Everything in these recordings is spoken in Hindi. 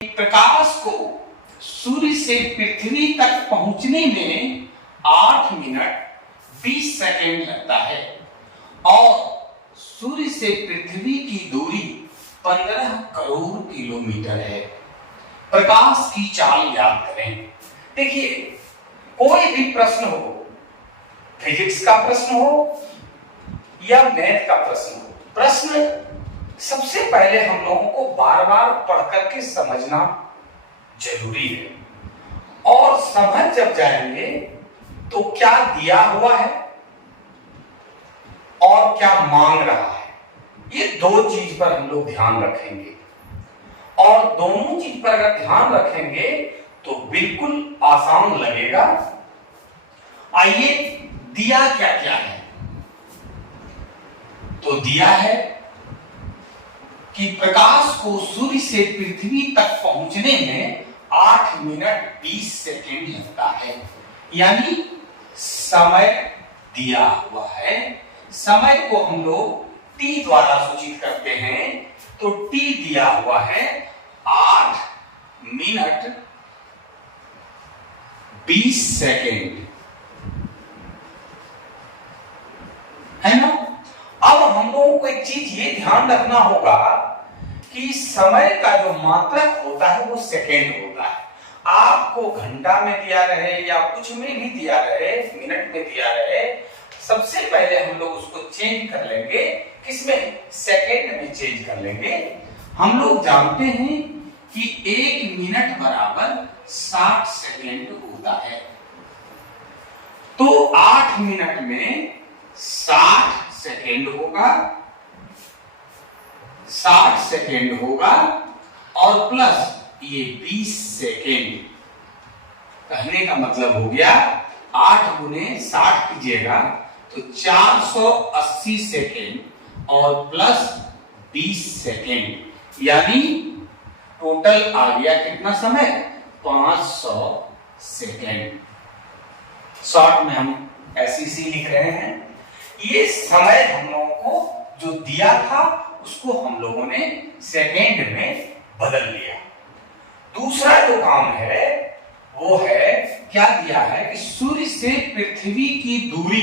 प्रकाश को सूर्य से पृथ्वी तक पहुंचने में 8 मिनट 20 सेकेंड लगता है और सूर्य से पृथ्वी की दूरी 15 करोड़ किलोमीटर है। प्रकाश की चाल याद करें। देखिए, कोई भी प्रश्न हो, फिजिक्स का प्रश्न हो या मैथ का प्रश्न हो, प्रश्न सबसे पहले हम लोगों को बार बार पढ़ करके समझना जरूरी है। और समझ जब जाएंगे तो क्या दिया हुआ है और क्या मांग रहा है, ये दो चीज पर हम लोग ध्यान रखेंगे। और दोनों चीज पर अगर ध्यान रखेंगे तो बिल्कुल आसान लगेगा। आइए, दिया क्या क्या है। तो दिया है कि प्रकाश को सूर्य से पृथ्वी तक पहुंचने में 8 मिनट 20 सेकेंड लगता है, यानी समय दिया हुआ है। समय को हम लोग टी द्वारा सूचित करते हैं, तो टी दिया हुआ है 8 मिनट 20 सेकेंड, है ना। अब हम लोगों को एक चीज ये ध्यान रखना होगा कि समय का जो मात्रक होता है वो सेकेंड होता है। आपको घंटा में दिया रहे या कुछ में भी दिया रहे, मिनट में दिया रहे, सबसे पहले हम लोग उसको चेंज कर लेंगे। किसमें? सेकेंड में चेंज कर लेंगे। हम लोग जानते हैं कि 1 मिनट बराबर 60 सेकेंड होता है, तो 8 मिनट में 60 सेकेंड होगा, 60 सेकेंड होगा और प्लस ये 20 सेकेंड। कहने का मतलब हो गया 8 गुने 60 कीजिएगा तो 480 सेकेंड और प्लस 20 सेकेंड, यानी टोटल आ गया कितना समय? 500 सेकेंड। शॉर्ट में हम SEC लिख रहे हैं। ये समय हम लोगों को जो दिया था उसको हम लोगों ने सेकेंड में बदल लिया। दूसरा जो काम है वो है, क्या दिया है कि सूर्य से पृथ्वी की दूरी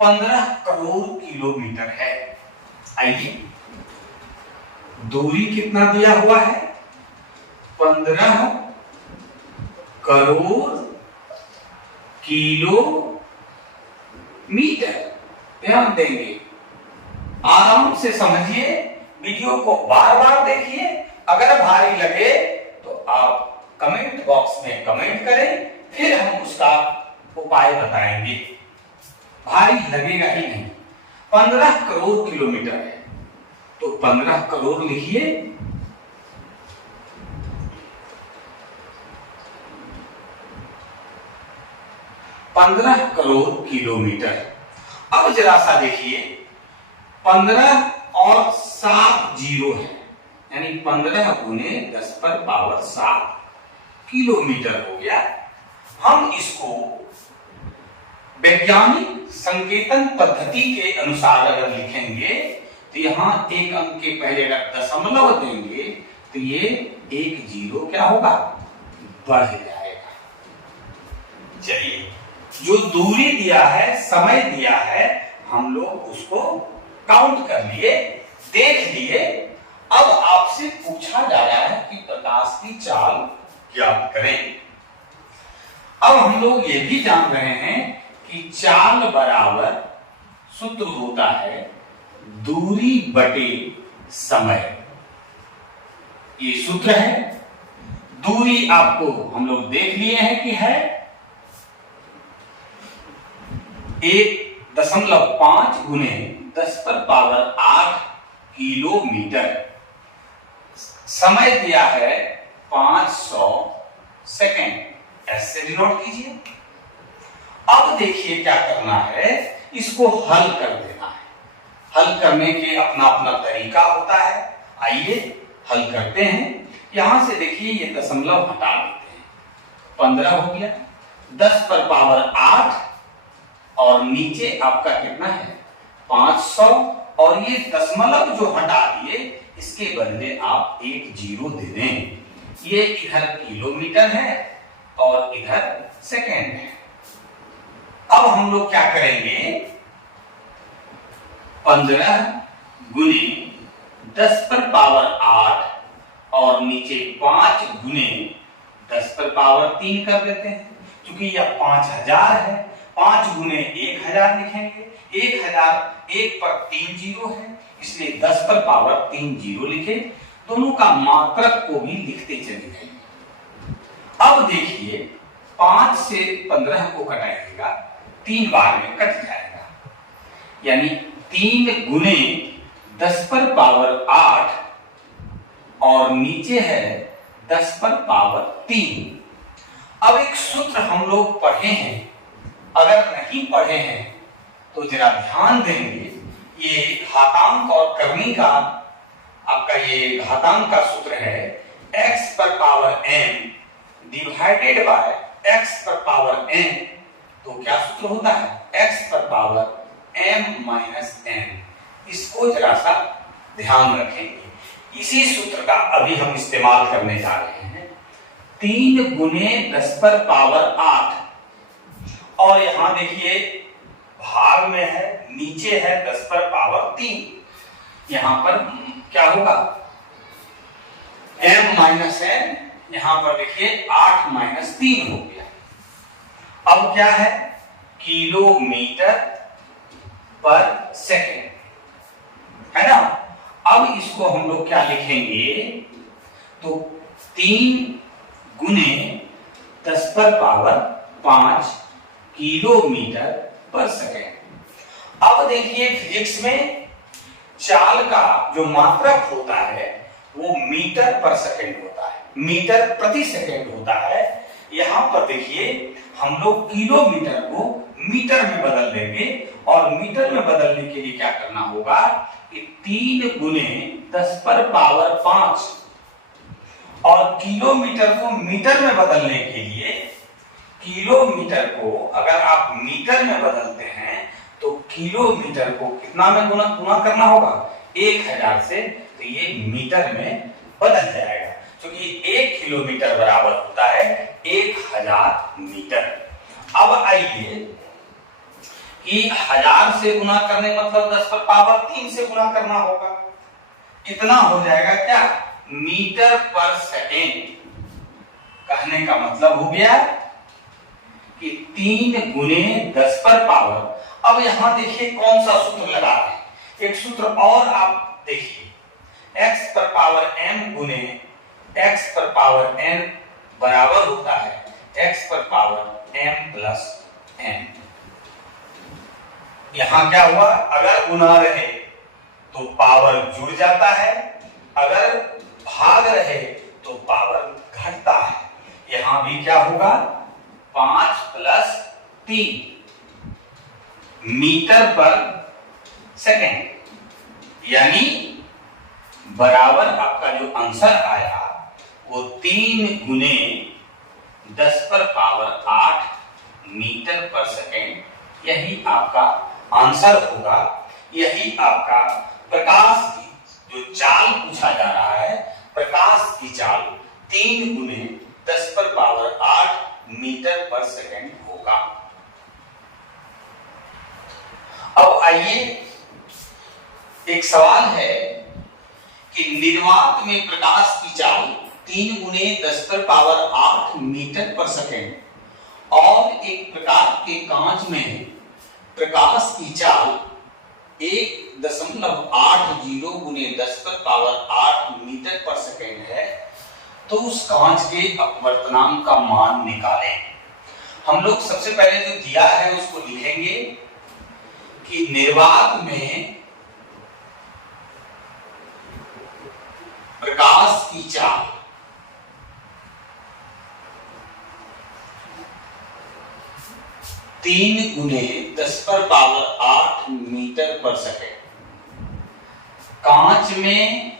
15 करोड़ किलोमीटर है। आइए, दूरी कितना दिया हुआ है? 15 करोड़ किलोमीटर। ध्यान देंगे, आराम से समझिए, वीडियो को बार बार देखिए। अगर भारी लगे तो आप कमेंट बॉक्स में कमेंट करें, फिर हम उसका उपाय बताएंगे। भारी लगेगा ही नहीं। 15 करोड़ किलोमीटर है, तो 15 करोड़ लिखिए। पंद्रह करोड़ किलोमीटर। अब जरा सा देखिए, 15 और 7 जीरो है, यानी 15 गुने 10 पर पावर 7 किलोमीटर हो गया। हम इसको वैज्ञानिक संकेतन पद्धति के अनुसार अगर लिखेंगे तो यहां एक अंक के पहले अगर दशमलव देंगे तो ये 1 जीरो क्या होगा? बढ़ जाएगा। चलिए, जो दूरी दिया है, समय दिया है, हम लोग उसको काउंट कर लिए, देख लिए। अब आपसे पूछा जा रहा है कि प्रकाश की चाल ज्ञात करें। अब हम लोग ये भी जान रहे हैं कि चाल बराबर सूत्र होता है दूरी बटे समय। ये सूत्र है। दूरी आपको हम लोग देख लिए हैं कि है 1.5 गुने 10 पर पावर 8 किलोमीटर। समय दिया है 500 सेकेंड। ऐसे डिनोट कीजिए। अब देखिए क्या करना है, इसको हल कर देना है। हल करने के अपना अपना तरीका होता है। आइए हल करते हैं। यहां से देखिए, ये दशमलव हटा देते हैं। 15 हो गया, 10 पर पावर 8 और नीचे आपका कितना है? 500। और ये दशमलव जो हटा दिए, इसके बदले आप 1 जीरो दे दें। ये इधर किलोमीटर है और इधर सेकेंड है। अब हम लोग क्या करेंगे, 15 गुने 10 पर पावर 8 और नीचे 5 गुने 10 पर पावर 3 कर देते हैं। क्योंकि यह 5000 है, 5 गुने 1000 लिखेंगे। 1000 1 पर 3 जीरो है, इसलिए 10 पर पावर 3 जीरो लिखे। दोनों का मात्रक को भी लिखते चले जाइए। अब देखिए 5 से 15 को घटाइएगा, 3 बार में कट जाएगा, यानी 3 गुने 10 पर पावर 8 और नीचे है 10 पर पावर 3। अब एक सूत्र हम लोग पढ़े हैं, अगर नहीं पढ़े हैं तो जरा ध्यान देंगे। ये घातांक और करनी का आपका ये घातांक का सूत्र है x पर power n divided by x पर पावर n। तो क्या सूत्र होता है, x पर पावर m माइनस n। इसको जरा सा ध्यान रखेंगे। इसी सूत्र का अभी हम इस्तेमाल करने जा रहे हैं। 3 गुने 10 पर पावर 8 और यहां देखिए भाग में है, नीचे है 10 पर पावर 3। यहां पर क्या होगा, m माइनस n, यहां पर देखिए 8 माइनस 3 हो गया। अब क्या है, किलोमीटर पर सेकेंड, है ना। अब इसको हम लोग क्या लिखेंगे, तो 3 गुने 10 पर पावर 5 किलोमीटर पर सेकेंड। अब देखिए फिजिक्स में चाल का जो मात्रक होता है वो मीटर पर सेकेंड होता है, मीटर प्रति सेकेंड होता है। यहां पर देखिए हम लोग किलोमीटर को मीटर में बदल देंगे और मीटर में बदलने के लिए क्या करना होगा कि 3 गुने 10 पर पावर 5 और किलोमीटर को मीटर में बदलने के लिए, किलोमीटर को अगर आप मीटर में बदलते हैं तो किलोमीटर को कितना में गुना करना होगा, 1000 से, तो ये मीटर में बदल जाएगा। क्योंकि 1 किलोमीटर बराबर होता है 1000 मीटर। अब आइए कि 1000 से गुना करने मतलब 10 पर पावर 3 से गुना करना होगा। इतना हो जाएगा क्या, मीटर पर सेकेंड। कहने का मतलब हो गया कि 3 गुने 10 पर पावर। अब यहां देखिए कौन सा सूत्र लगा रहे हैं, एक सूत्र और आप देखिए, x पर पावर m गुने x पर पावर n बराबर होता है x पर पावर m प्लस n। यहां क्या हुआ, अगर गुना रहे तो पावर जुड़ जाता है, अगर भाग रहे तो पावर घटता है। यहां भी क्या होगा, 5 प्लस 3 मीटर पर सेकेंड, यानी बराबर आपका जो आंसर आया वो 3 गुने 10 पर पावर 8 मीटर पर सेकेंड, यही आपका आंसर होगा। यही आपका प्रकाश की जो चाल पूछा जा रहा है, प्रकाश की चाल 3 गुने 10 पर पावर 8 मीटर पर सेकेंड होगा। अब आइए, एक सवाल है कि निर्वात में प्रकाश की चाल 3 गुने 10 पर पावर 8 मीटर पर सेकेंड और एक प्रकाश के कांच में प्रकाश की चाल 1.80 गुने 10 पर पावर 8 मीटर पर सेकेंड है, तो उस कांच के अपवर्तनांक का मान निकालें। हम लोग सबसे पहले जो दिया है उसको लिखेंगे कि निर्वात में प्रकाश की चाल 3 गुने 10 पर पावर 8 मीटर पर सेकेंड। कांच में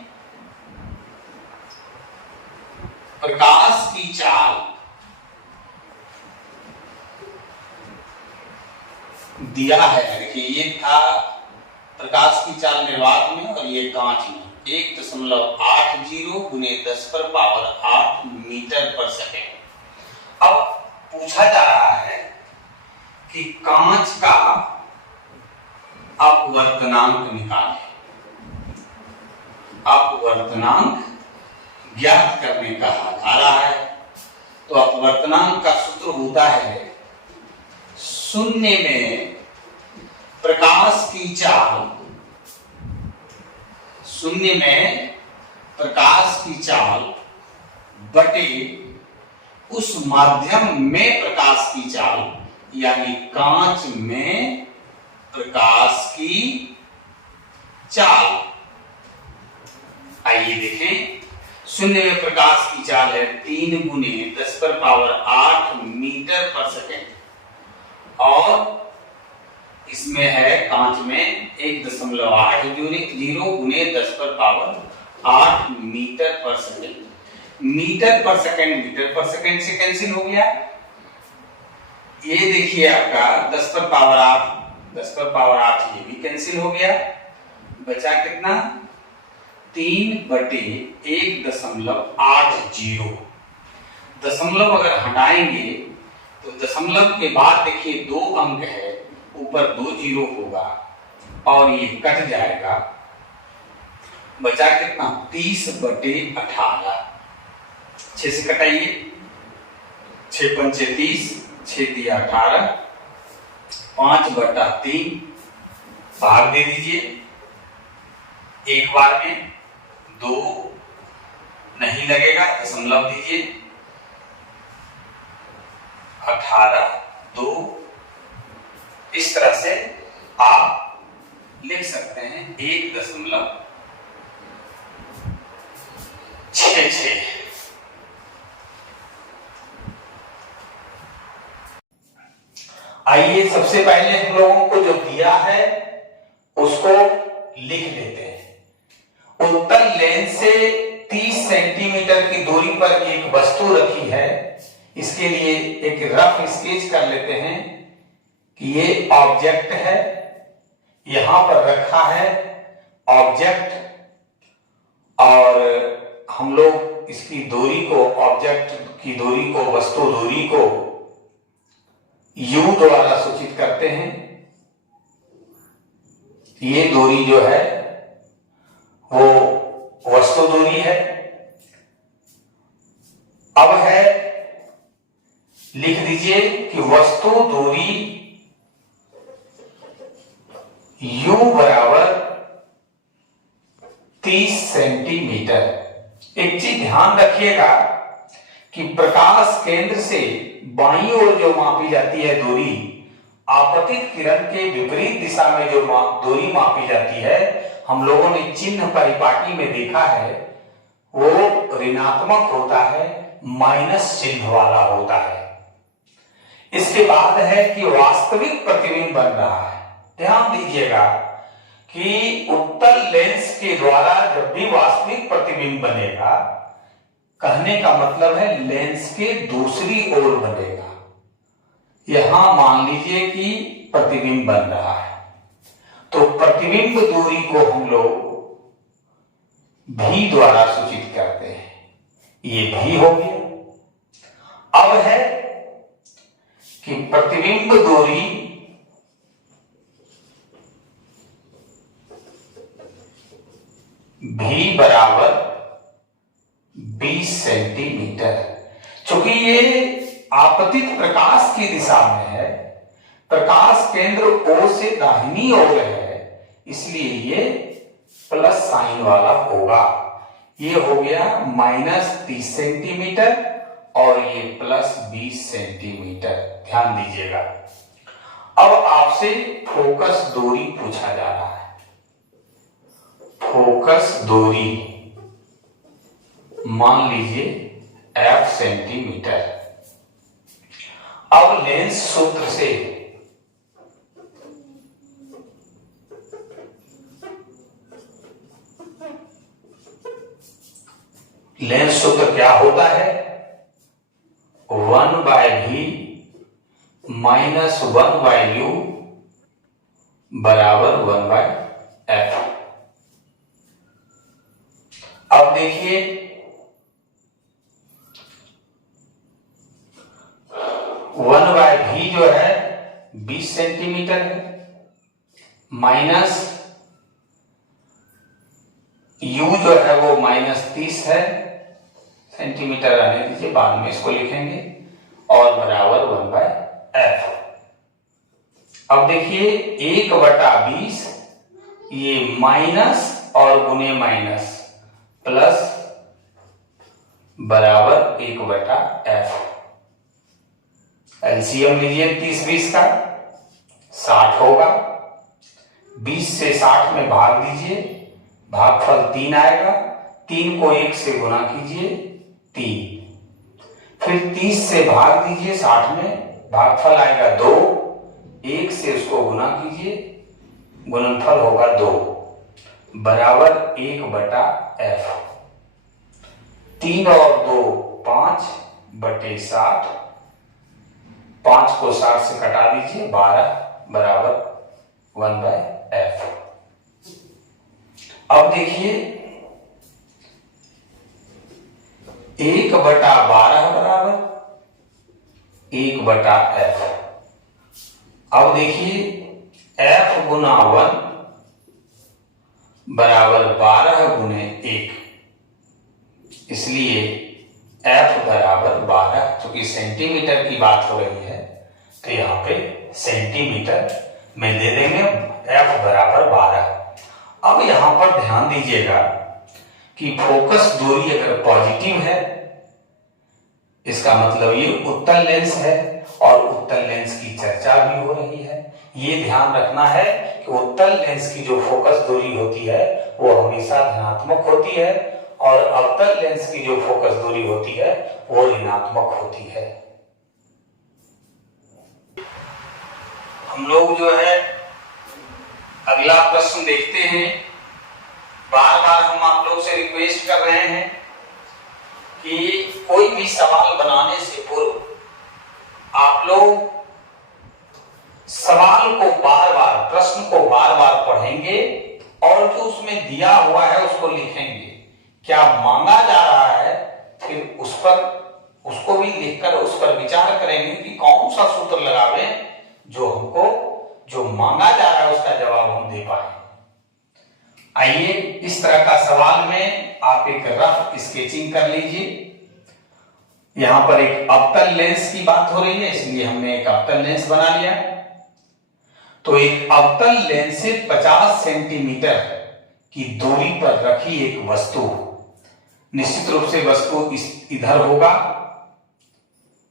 प्रकाश की चाल दिया है, देखिए ये था प्रकाश की चाल निर्वात में और ये कांच में। 1.80 गुने 10 पर पावर 8 मीटर पर सेकेंड। अब पूछा जा रहा है कि कांच का अपवर्तनांक निकालें। अपवर्तनांक ज्ञात करने का आ रहा है। तो अपवर्तनांक का सूत्र होता है शून्य में प्रकाश की चाल, शून्य में प्रकाश की चाल बटे उस माध्यम में प्रकाश की चाल, यानी कांच में प्रकाश की चाल। आइए देखें, शून्य में प्रकाश की चाल है 3 गुने 10 पर पावर 8 मीटर पर सेकेंड, और इसमें है कांच में 1.80 गुने 10 पर पावर 8 मीटर पर सेकेंड। मीटर पर सेकेंड से कैंसिल हो गया। ये देखिए आपका 10 पर पावर 8 ये भी कैंसिल हो गया। बचा कितना? 3/1.80। दशमलव अगर हटाएंगे तो दशमलव के बाद देखिए 2 अंक है, ऊपर 2 जीरो होगा और ये कट जाएगा। बचा कितना? 30/18। 6 से कटाइए, 6 पंचे 30, 6 दिया 18, 5/3 भाग दे दीजिए। एक बार में 2 नहीं लगेगा, दशमलव दीजिए। 18, 2। इस तरह से आप लिख सकते हैं 1.66। आइए सबसे पहले हम लोगों को जो दिया है उसको लिख लेते हैं। उत्तल लेंस से 30 सेंटीमीटर की दूरी पर एक वस्तु रखी है। इसके लिए एक रफ स्केच कर लेते हैं कि ये ऑब्जेक्ट है, यहां पर रखा है ऑब्जेक्ट, और हम लोग इसकी दूरी को, ऑब्जेक्ट की दूरी को, वस्तु दूरी को u द्वारा सूचित करते हैं। ये दूरी जो है वो वस्तु दूरी है। अब है, लिख दीजिए कि वस्तु दूरी u बराबर 30 सेंटीमीटर। एक चीज ध्यान रखिएगा कि प्रकाश केंद्र से बाईं ओर जो मापी जाती है दूरी, आपतित किरण के विपरीत दिशा में जो दूरी मापी जाती है, हम लोगों ने चिन्ह परिपाटी में देखा है, वो ऋणात्मक होता है, माइनस चिन्ह वाला होता है। इसके बाद है कि वास्तविक प्रतिबिंब बन रहा है। ध्यान दीजिएगा कि उत्तल लेंस के द्वारा जब भी वास्तविक प्रतिबिंब बनेगा, कहने का मतलब है लेंस के दूसरी ओर बनेगा। यहां मान लीजिए कि प्रतिबिंब बन रहा है, तो प्रतिबिंब दूरी को हम लोग भी द्वारा सूचित करते हैं। ये भी हो गया। अब है कि प्रतिबिंब दूरी भी बराबर 20 सेंटीमीटर। चूंकि ये आपतित प्रकाश की दिशा में है, प्रकाश केंद्र O से दाहिनी ओर है, इसलिए ये प्लस साइन वाला होगा। ये हो गया -30 सेंटीमीटर और ये +20 सेंटीमीटर। ध्यान दीजिएगा। अब आपसे फोकस दूरी पूछा जा रहा है। फोकस दूरी मान लीजिए f सेंटीमीटर। अब लेंस सूत्र से लेंस सूत्र क्या होता है? 1/v - 1/u बराबर 1/f। अब देखिए 1/v जो है 20 सेंटीमीटर है, माइनस u जो है वो -30 है, सेंटीमीटर रहने दीजिए, बाद में इसको लिखेंगे, और बराबर 1/f। अब देखिए 1/20 ये माइनस और गुने माइनस प्लस बराबर 1/f। एलसीएम लीजिए 30-20 का 60 होगा, 20 से 60 में भाग दीजिए, भागफल 3 आएगा, 3 को 1 से गुना कीजिए 3, फिर 30 से भाग दीजिए 60 में, भागफल आएगा 2, 1 से उसको गुना कीजिए, गुणनफल होगा 2 बराबर 1/f। 3 और 2 5/60, 5 को 60 से कटा दीजिए, 12 बराबर 1/f। अब देखिए 1/12 बराबर 1/f। अब देखिए f गुना 1 बराबर 12 गुने 1, इसलिए f बराबर 12, क्योंकि सेंटीमीटर की बात हो रही है तो यहां पे सेंटीमीटर में दे देंगे f बराबर 12। अब यहां पर ध्यान दीजिएगा कि फोकस दूरी अगर पॉजिटिव है, इसका मतलब ये उत्तल लेंस है, और उत्तल लेंस की चर्चा भी हो रही है। ये ध्यान रखना है कि उत्तल लेंस की जो फोकस दूरी होती है वो हमेशा धनात्मक होती है, और अवतल लेंस की जो फोकस दूरी होती है वो ऋणात्मक होती है। हम लोग जो है अगला प्रश्न देखते हैं। बार बार हम आप लोग से रिक्वेस्ट कर रहे हैं कि कोई भी सवाल बनाने से पूर्व आप लोग सवाल को बार बार, प्रश्न को बार बार पढ़ेंगे, और जो उसमें दिया हुआ है उसको लिखेंगे। क्या मांगा जा रहा है, फिर उस पर, उसको भी लिखकर उस पर विचार करेंगे कि कौन सा सूत्र लगावे जो हमको, जो मांगा जा रहा है उसका जवाब हम दे पाए। आइए इस तरह का सवाल में आप एक रफ स्केचिंग कर लीजिए। यहां पर एक अवतल लेंस की बात हो रही है, इसलिए हमने एक अवतल लेंस बना लिया। तो एक अवतल लेंस से 50 सेंटीमीटर की दूरी पर रखी एक वस्तु, निश्चित रूप से वस्तु इधर होगा,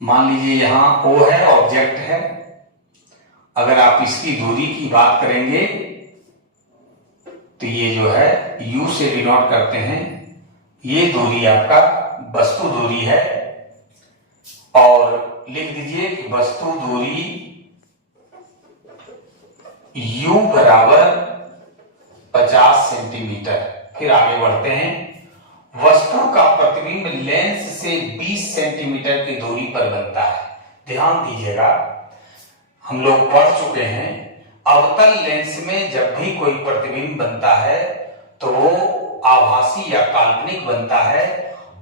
मान लीजिए यहां O है, ऑब्जेक्ट है। अगर आप इसकी दूरी की बात करेंगे तो ये जो है U से डिनोट करते हैं, ये दूरी आपका वस्तु दूरी है, और लिख दीजिए कि वस्तु दूरी U बराबर 50 सेंटीमीटर। फिर आगे बढ़ते हैं। वस्तु का प्रतिबिंब लेंस से 20 सेंटीमीटर की दूरी पर बनता है। ध्यान दीजिएगा, हम लोग पढ़ चुके हैं, अवतल लेंस में जब भी कोई प्रतिबिंब बनता है तो वो आभासी या काल्पनिक बनता है,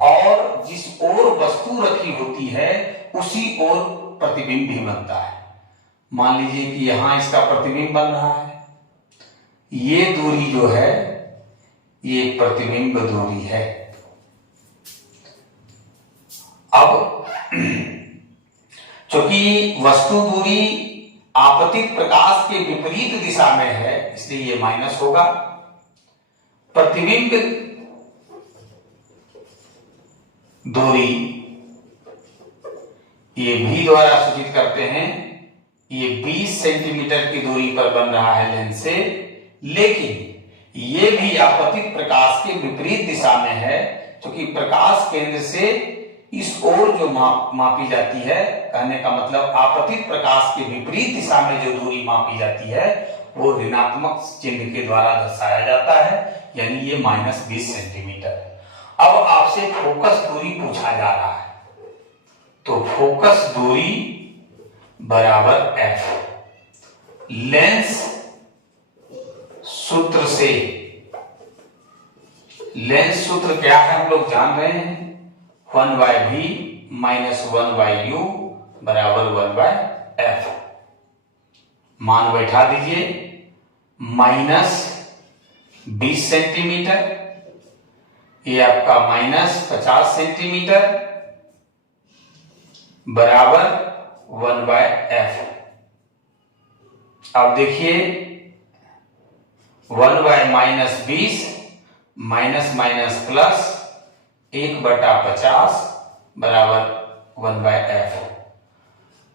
और जिस ओर वस्तु रखी होती है उसी ओर प्रतिबिंब भी बनता है। मान लीजिए कि यहां इसका प्रतिबिंब बन रहा है, ये दूरी जो है ये प्रतिबिंब दूरी है। अब चूंकि वस्तु दूरी आपतित प्रकाश के विपरीत दिशा में है, इसलिए ये माइनस होगा। प्रतिबिंब दूरी ये भी द्वारा सूचित करते हैं, ये 20 सेंटीमीटर की दूरी पर बन रहा है लेंस से, लेकिन ये भी आपतित प्रकाश के विपरीत दिशा में है, क्योंकि प्रकाश केंद्र से इस ओर जो मापी जाती है, कहने का मतलब आपतित प्रकाश के विपरीत दिशा में जो दूरी मापी जाती है वो ऋणात्मक चिन्ह के द्वारा दर्शाया जाता है, यानी ये -20 सेंटीमीटर है। अब आपसे फोकस दूरी पूछा जा रहा है, तो फोकस दूरी बराबर f। लेंस सूत्र से लेंस सूत्र क्या है हम लोग जान रहे हैं, 1/v माइनस 1/u बराबर 1/f। मान बैठा दीजिए, माइनस 20 सेंटीमीटर, ये आपका माइनस 50 सेंटीमीटर बराबर 1/f। अब देखिए 1/-20 माइनस माइनस प्लस 1/50 बराबर 1/f।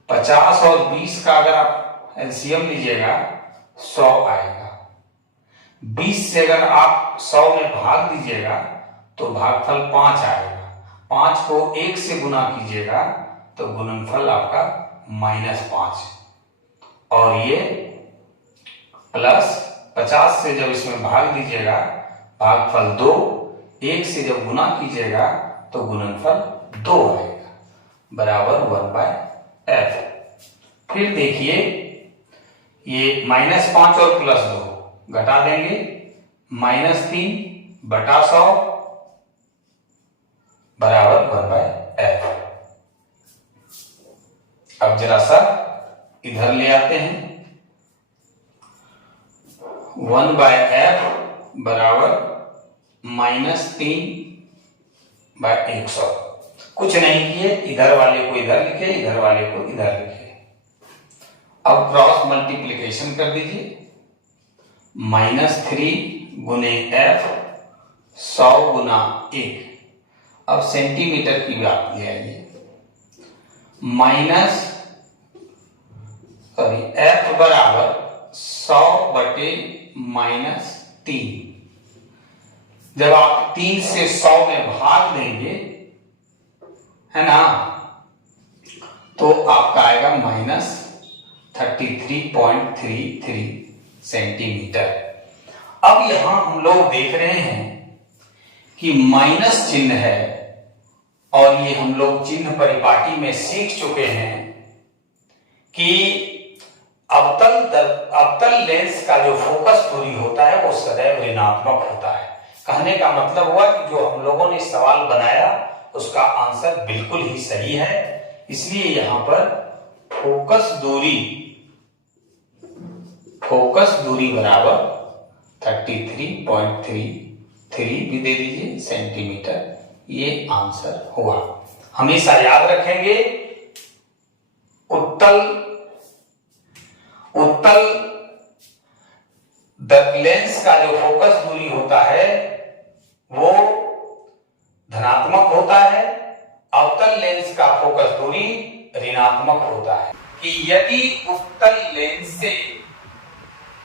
50 और 20 का अगर आप एलसीएम लीजिएगा 100 आएगा। 20 से अगर आप 100 में भाग दीजिएगा तो भागफल 5 आएगा। 5 को 1 से गुना कीजिएगा तो गुणनफल आपका -5, और ये प्लस 50 से जब इसमें भाग दीजिएगा भागफल 2, 1 से जब गुना कीजिएगा तो गुणनफल 2 आएगा बराबर 1/f। फिर देखिए ये -5 और +2 घटा देंगे, -3/100 बराबर 1/f। अब जरा सा इधर ले आते हैं, 1/f बराबर -3/100। कुछ नहीं किए, इधर वाले को इधर लिखे, इधर वाले को इधर लिखे। अब क्रॉस मल्टीप्लीकेशन कर दीजिए, -3 गुने f 100 गुना 1। अब सेंटीमीटर की बात ले आइए, f बराबर 100/-3। जब आप 3 से 100 में भाग देंगे, है ना, तो आपका आएगा -33.33 सेंटीमीटर। अब यहां हम लोग देख रहे हैं कि माइनस चिन्ह है, और ये हम लोग चिन्ह परिपाटी में सीख चुके हैं कि अवतल लेंस का जो फोकस दूरी होता है वो सदैव ऋणात्मक होता है। कहने का मतलब हुआ कि जो हम लोगों ने सवाल बनाया उसका आंसर बिल्कुल ही सही है। इसलिए यहां पर फोकस दूरी बराबर 33.33 भी दे दीजिए सेंटीमीटर, ये आंसर हुआ। हमेशा याद रखेंगे उत्तल लेंस का जो फोकस दूरी होता है वो धनात्मक होता है, अवतल लेंस का फोकस दूरी ऋणात्मक होता है। कि यदि उत्तल लेंस से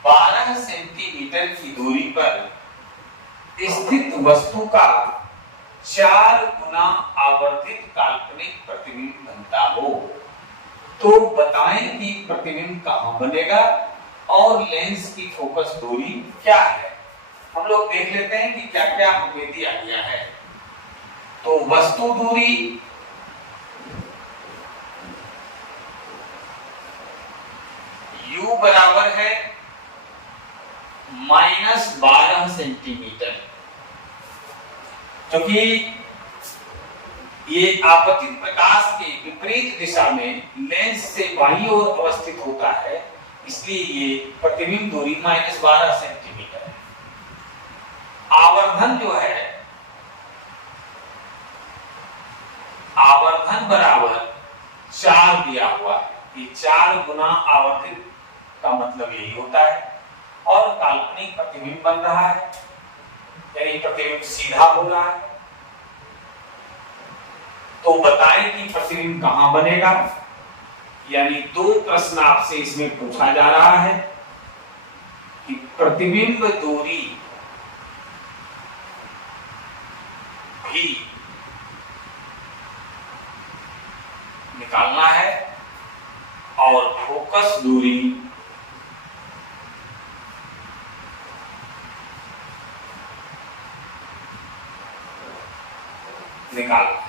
12 सेंटीमीटर की दूरी पर स्थित वस्तु का 4 गुना आवर्धित काल्पनिक प्रतिबिंब बनता हो, तो बताएं कि प्रतिबिंब कहां बनेगा और लेंस की फोकस दूरी क्या है। हम लोग देख लेते हैं कि क्या क्या हमें दिया गया है। तो वस्तु दूरी u बराबर है -12 सेंटीमीटर, क्योंकि ये आपतित प्रकाश के विपरीत दिशा में लेंस से बाईं ओर अवस्थित होता है, इसलिए ये प्रतिबिंब दूरी -12 सेंटीमीटर है। आवर्धन जो है, आवर्धन बराबर 4 दिया हुआ है। ये 4 गुना आवर्धित का मतलब यही होता है, और काल्पनिक प्रतिबिंब बन रहा है, यानी प्रतिबिंब सीधा हो रहा है। तो बताएं कि प्रतिबिंब कहां बनेगा। यानी 2 प्रश्न आपसे इसमें पूछा जा रहा है कि प्रतिबिंब दूरी भी निकालना है और फोकस दूरी निकालना है।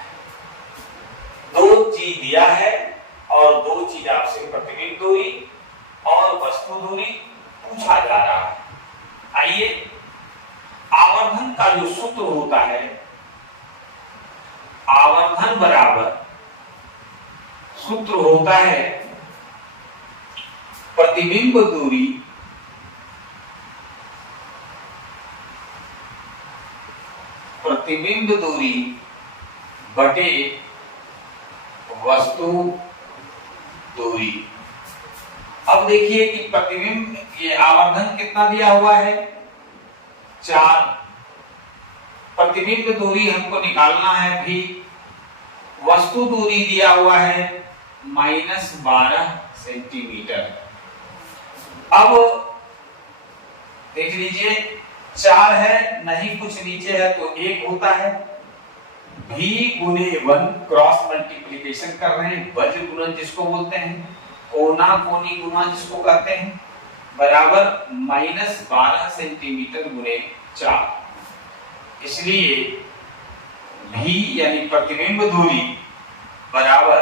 2 चीज दिया है और 2 चीज आपसे प्रतिबिंब दूरी और वस्तु दूरी पूछा जा रहा है। आइए आवर्धन का जो सूत्र होता है, आवर्धन बराबर सूत्र होता है प्रतिबिंब दूरी बटे वस्तु दूरी। अब देखिए कि प्रतिबिंब, ये आवर्धन कितना दिया हुआ है, 4। प्रतिबिंब दूरी हमको निकालना है भी, वस्तु दूरी दिया हुआ है -12 सेंटीमीटर। अब देख लीजिए 4 है, नहीं कुछ नीचे है तो 1 होता है। भी गुने 1, क्रॉस मल्टीप्लिकेशन कर रहे हैं, वज्र गुणन जिसको बोलते हैं, कोना कोनी गुणा जिसको कहते हैं, बराबर -12 सेंटीमीटर गुने 4। इसलिए भी यानी प्रतिबिंब दूरी बराबर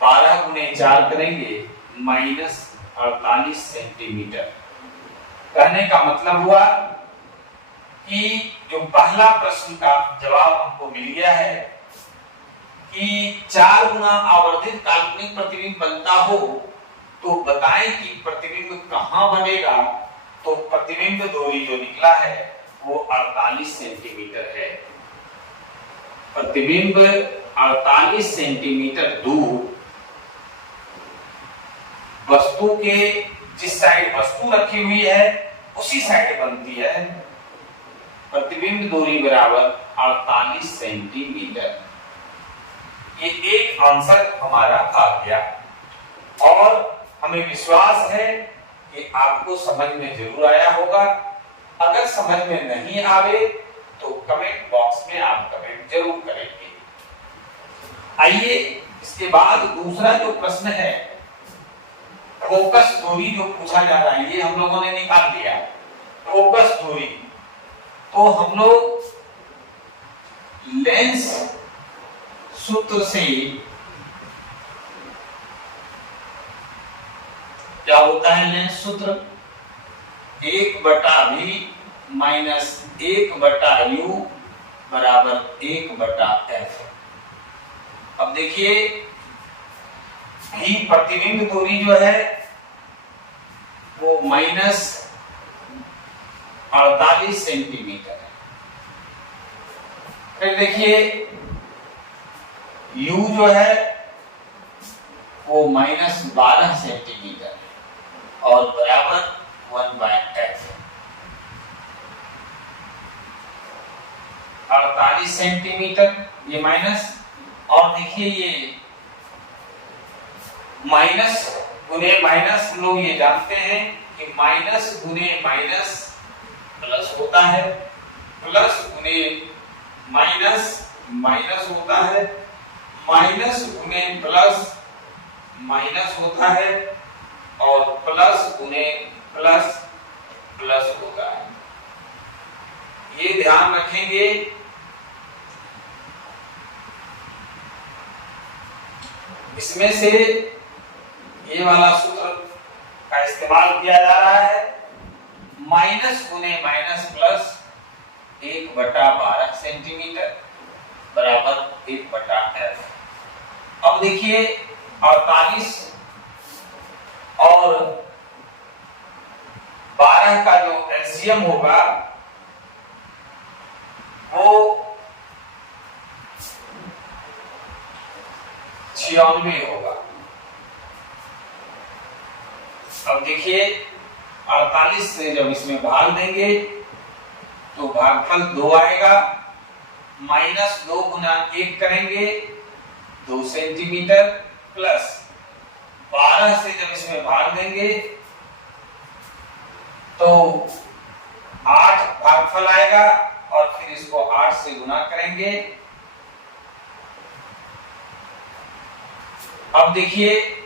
12 गुने 4 करेंगे -48 सेंटीमीटर। कहने का मतलब हुआ कि जो पहला प्रश्न का जवाब हमको मिल गया है कि 4 गुना आवर्धित काल्पनिक प्रतिबिंब बनता हो तो बताएं कि प्रतिबिंब कहां बनेगा। तो प्रतिबिंब दूरी जो निकला है वो 48 सेंटीमीटर है। प्रतिबिंब 48 सेंटीमीटर दूर वस्तु के जिस साइड वस्तु रखी हुई है उसी साइड बनती है। प्रतिबिंब दूरी बराबर 48 सेंटीमीटर। ये एक आंसर हमारा आ गया और हमें विश्वास है कि आपको समझ में जरूर आया होगा। अगर समझ में नहीं आवे तो कमेंट बॉक्स में आप कमेंट जरूर करेंगे। आइए इसके बाद दूसरा जो प्रश्न है, फोकस दूरी जो पूछा जा रहा है, ये हम लोगों ने निकाल दिया। फोकस दूरी तो हम लोग लेंस सूत्र से क्या होता है, लेंस सूत्र 1/v माइनस 1/u बराबर 1/f। अब देखिए भी प्रतिबिंब दूरी जो है वो -48 सेंटीमीटर है। फिर देखिए u जो है वो -12 सेंटीमीटर है और बराबर 1/f। 48 सेंटीमीटर ये माइनस, और देखिए ये माइनस गुने माइनस, हम लोग ये जानते हैं कि माइनस गुने माइनस प्लस होता है, प्लस गुने माइनस माइनस होता है, माइनस गुने प्लस माइनस होता है और प्लस गुने प्लस प्लस होता है। ये ध्यान रखेंगे। इसमें से ये वाला सूत्र का इस्तेमाल किया जा रहा है, माइनस गुने माइनस प्लस 1/12 सेंटीमीटर बराबर 1/f। अब देखिए 48 और 12 का जो एलसीएम होगा वो 96 होगा। अब देखिए 48 से जब इसमें भाग देंगे तो भागफल 2 आएगा, -2 गुना 1 करेंगे 2 सेंटीमीटर, प्लस 12 से जब इसमें भाग देंगे तो 8 भागफल आएगा और फिर इसको 8 से गुना करेंगे। अब देखिए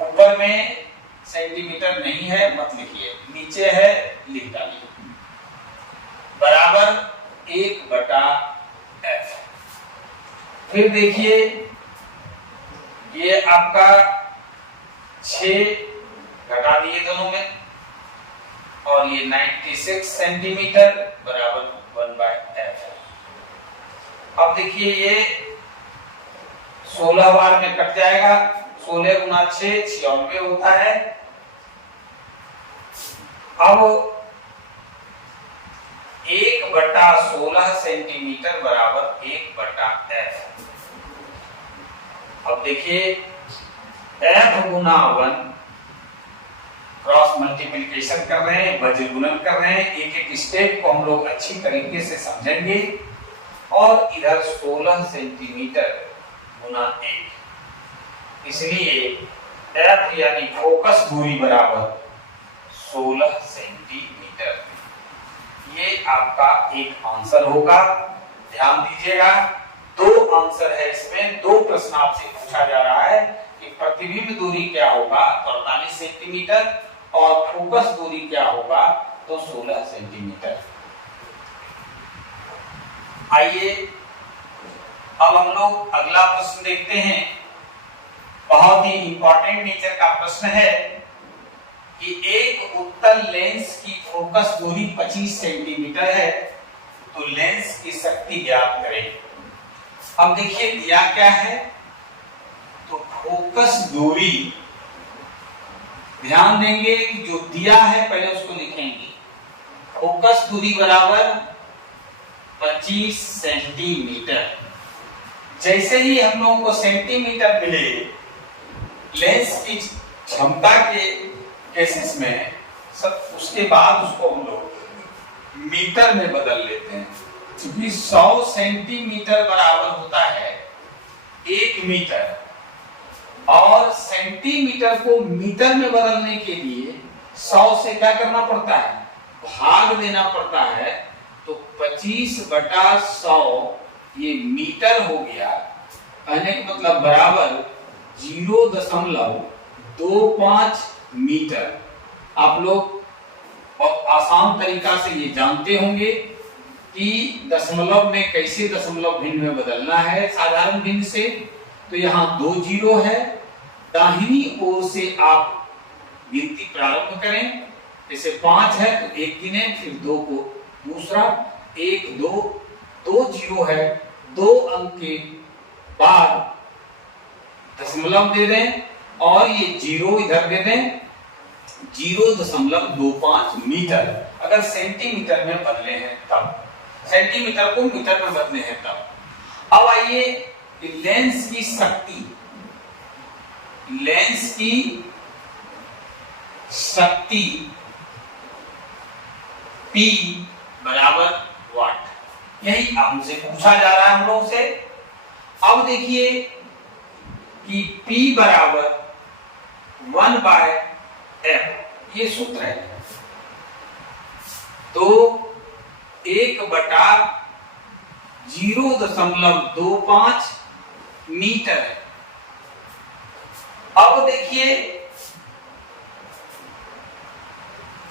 ऊपर में सेंटीमीटर नहीं है, मत लिखिए, नीचे है, लिख डालिए, बराबर 1/f। फिर देखिए ये आपका 6 घटा दिए दोनों में, और ये 96 सेंटीमीटर बराबर 1/f। अब देखिए ये 16 बार में कट जाएगा, 16 गुना 6 96 होता है। अब 1/16 सेंटीमीटर बराबर 1/f। अब देखिए f गुना 1, क्रॉस मल्टीप्लिकेशन कर रहे हैं, वज्र गुणन कर रहे हैं। एक एक स्टेप को हम लोग अच्छी तरीके से समझेंगे। और इधर 16 सेंटीमीटर गुना 1, इसलिए f यानी फोकस दूरी बराबर 16 सेंटीमीटर। ये आपका एक आंसर होगा। ध्यान दीजिएगा, दो आंसर है इसमें, दो प्रश्न आपसे पूछा जा रहा है कि प्रतिबिंब दूरी क्या होगा 48 सेंटीमीटर और फोकस दूरी क्या होगा तो 16 सेंटीमीटर। आइए अब हम लोग अगला प्रश्न देखते हैं। बहुत ही इंपॉर्टेंट नेचर का प्रश्न है कि एक उत्तल लेंस की फोकस दूरी 25 सेंटीमीटर है, तो लेंस की शक्ति ज्ञात करें। अब देखिए दिया क्या है, तो फोकस दूरी, ध्यान देंगे कि जो दिया है पहले उसको लिखेंगे। फोकस दूरी बराबर 25 सेंटीमीटर। जैसे ही हम लोगों को सेंटीमीटर मिले, लेंस की क्षमता के केसेस में सब, उसके बाद उसको हम लोग मीटर में बदल लेते हैं। क्योंकि 100 सेंटीमीटर बराबर होता है 1 मीटर, और सेंटीमीटर को मीटर में बदलने के लिए 100 से क्या करना पड़ता है, भाग देना पड़ता है। तो 25/100 ये मीटर हो गया। कहने का मतलब बराबर 0.25 मीटर। आप लोग बहुत आसान तरीका से ये जानते होंगे कि दशमलव में कैसे दशमलव भिन्न में बदलना है साधारण भिन्न से। तो यहाँ 2 जीरो है, दाहिनी ओर से आप गिनती प्रारंभ करें। जैसे 5 है तो 1 गिने, फिर 2 को दूसरा, 1 2 2 जीरो है, 2 अंक के बाद दशमलव दे दें और ये जीरो इधर दे दें, 0.25 मीटर। अगर सेंटीमीटर में बदले हैं तब, सेंटीमीटर को मीटर में बदले हैं तब। अब आइए लेंस की शक्ति, लेंस की शक्ति P बराबर वाट, यही हमसे पूछा जा रहा है हम लोग से। अब देखिए कि P बराबर 1/f, ये सूत्र है। तो 1/0.25 मीटर है। अब देखिए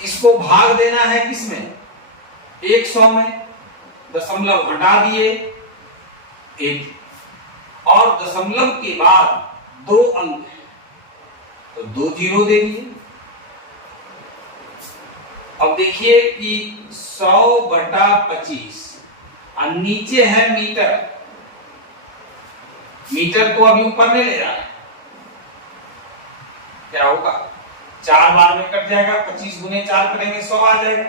इसको भाग देना है किसमें, 100 में, दशमलव हटा दिए 1, और दशमलव के बाद 2 अंक है तो 2 जीरो दे दिए। अब देखिए कि 100/25 और नीचे है मीटर, मीटर को अभी ऊपर नहीं ले जाना, क्या होगा 4 बार में कट जाएगा, 25 गुने 4 करेंगे 100 आ जाएगा।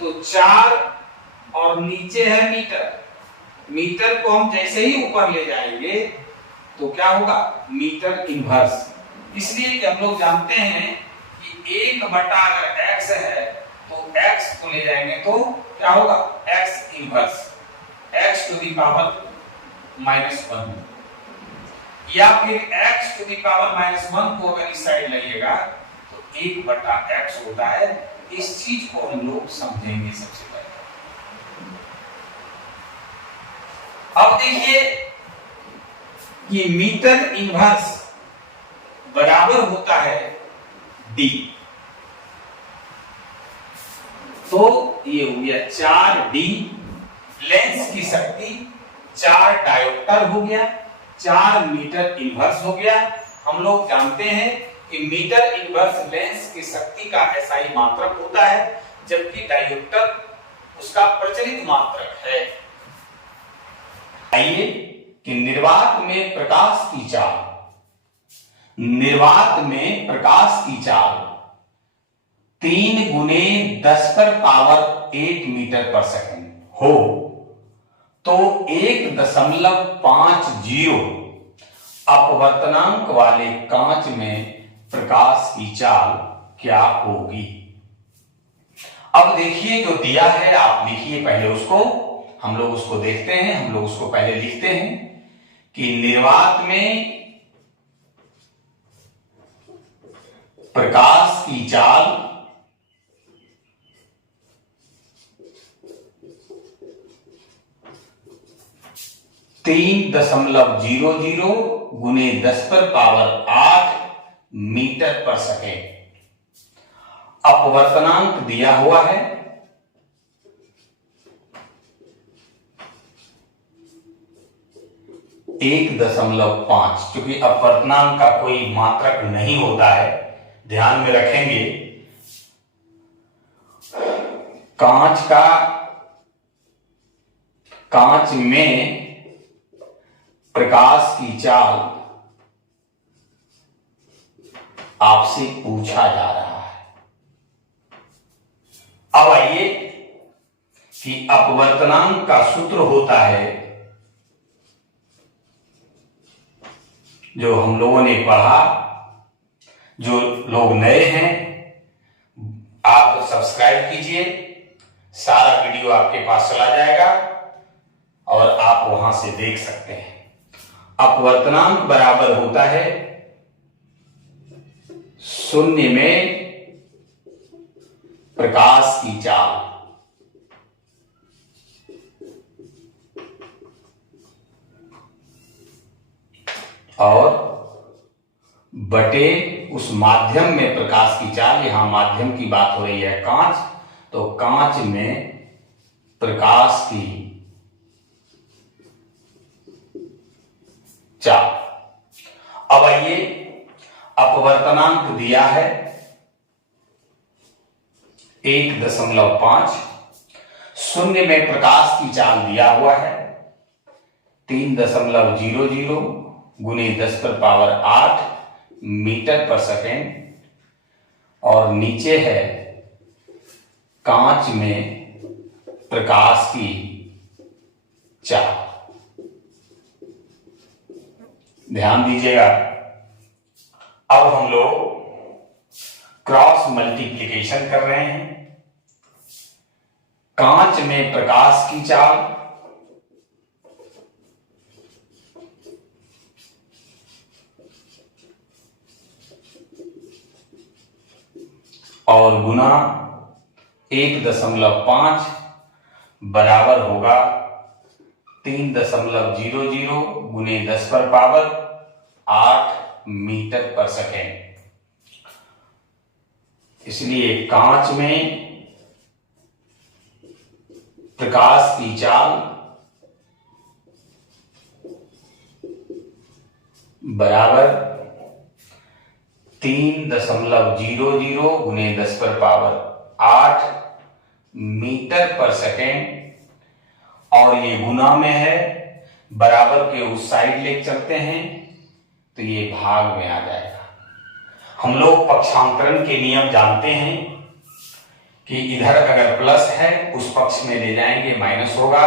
तो 4 और नीचे है मीटर, मीटर को हम जैसे ही ऊपर ले जाएंगे तो क्या होगा, मीटर इनवर्स। इसलिए कि हम लोग जानते हैं कि 1 अगर x है तो x को ले जाएंगे तो क्या होगा, x inverse, x to the power -1, या फिर x टू दी पावर -1 को अगर इस साइड लाइएगा तो 1/x होता है। इस चीज को हम लोग समझेंगे सबसे पहले। अब देखिए कि मीटर इनवर्स बराबर होता है D। तो ये हो गया 4D, लेंस की शक्ति 4 डायोप्टर हो गया, 4 मीटर इनवर्स हो गया। हम लोग जानते हैं कि मीटर इनवर्स लेंस की शक्ति का एसआई मात्रक होता है, जबकि डायोप्टर उसका प्रचलित मात्रक है। आइए कि निर्वात में प्रकाश की चाल, निर्वात में प्रकाश की चाल 3 × 10⁻⁸ मीटर पर सेकंड हो तो 1.50 अपवर्तनांक वाले कांच में प्रकाश की चाल क्या होगी। अब देखिए जो दिया है आप लिखिए पहले उसको, हम लोग उसको देखते हैं, हम लोग उसको पहले लिखते हैं कि निर्वात में प्रकाश की चाल 3.00 × 10⁸ मीटर पर सेकेंड। अपवर्तनांक दिया हुआ है 1.5, क्योंकि अपवर्तनांक का कोई मात्रक नहीं होता है, ध्यान में रखेंगे। कांच में प्रकाश की चाल आपसे पूछा जा रहा है। अब आइए कि अपवर्तनांक का सूत्र होता है जो हम लोगों ने पढ़ा। जो लोग नए हैं आप सब्सक्राइब कीजिए, सारा वीडियो आपके पास चला जाएगा और आप वहां से देख सकते हैं। अपवर्तनांक बराबर होता है 0 में प्रकाश की चाल और बटे उस माध्यम में प्रकाश की चाल। यहां माध्यम की बात हो रही है कांच, तो कांच में प्रकाश की चाल। अब आइए अपवर्तनांक दिया है 1.5, 0 में प्रकाश की चाल दिया हुआ है 3.00 × 10⁸ मीटर पर सेकेंड, और नीचे है कांच में प्रकाश की चाल। ध्यान दीजिएगा। अब हम लोग क्रॉस मल्टीप्लिकेशन कर रहे हैं। कांच में प्रकाश की चाल और गुना 1.5 बराबर होगा 3.00 × 10⁸ मीटर पर सेकेंड। इसलिए कांच में प्रकाश की चाल बराबर 3.00 × 10⁸ मीटर पर सेकेंड, और ये गुना में है, बराबर के उस साइड ले चलते हैं तो ये भाग में आ जाएगा। हम लोग पक्षांतरण के नियम जानते हैं कि इधर अगर प्लस है उस पक्ष में ले जाएंगे माइनस होगा,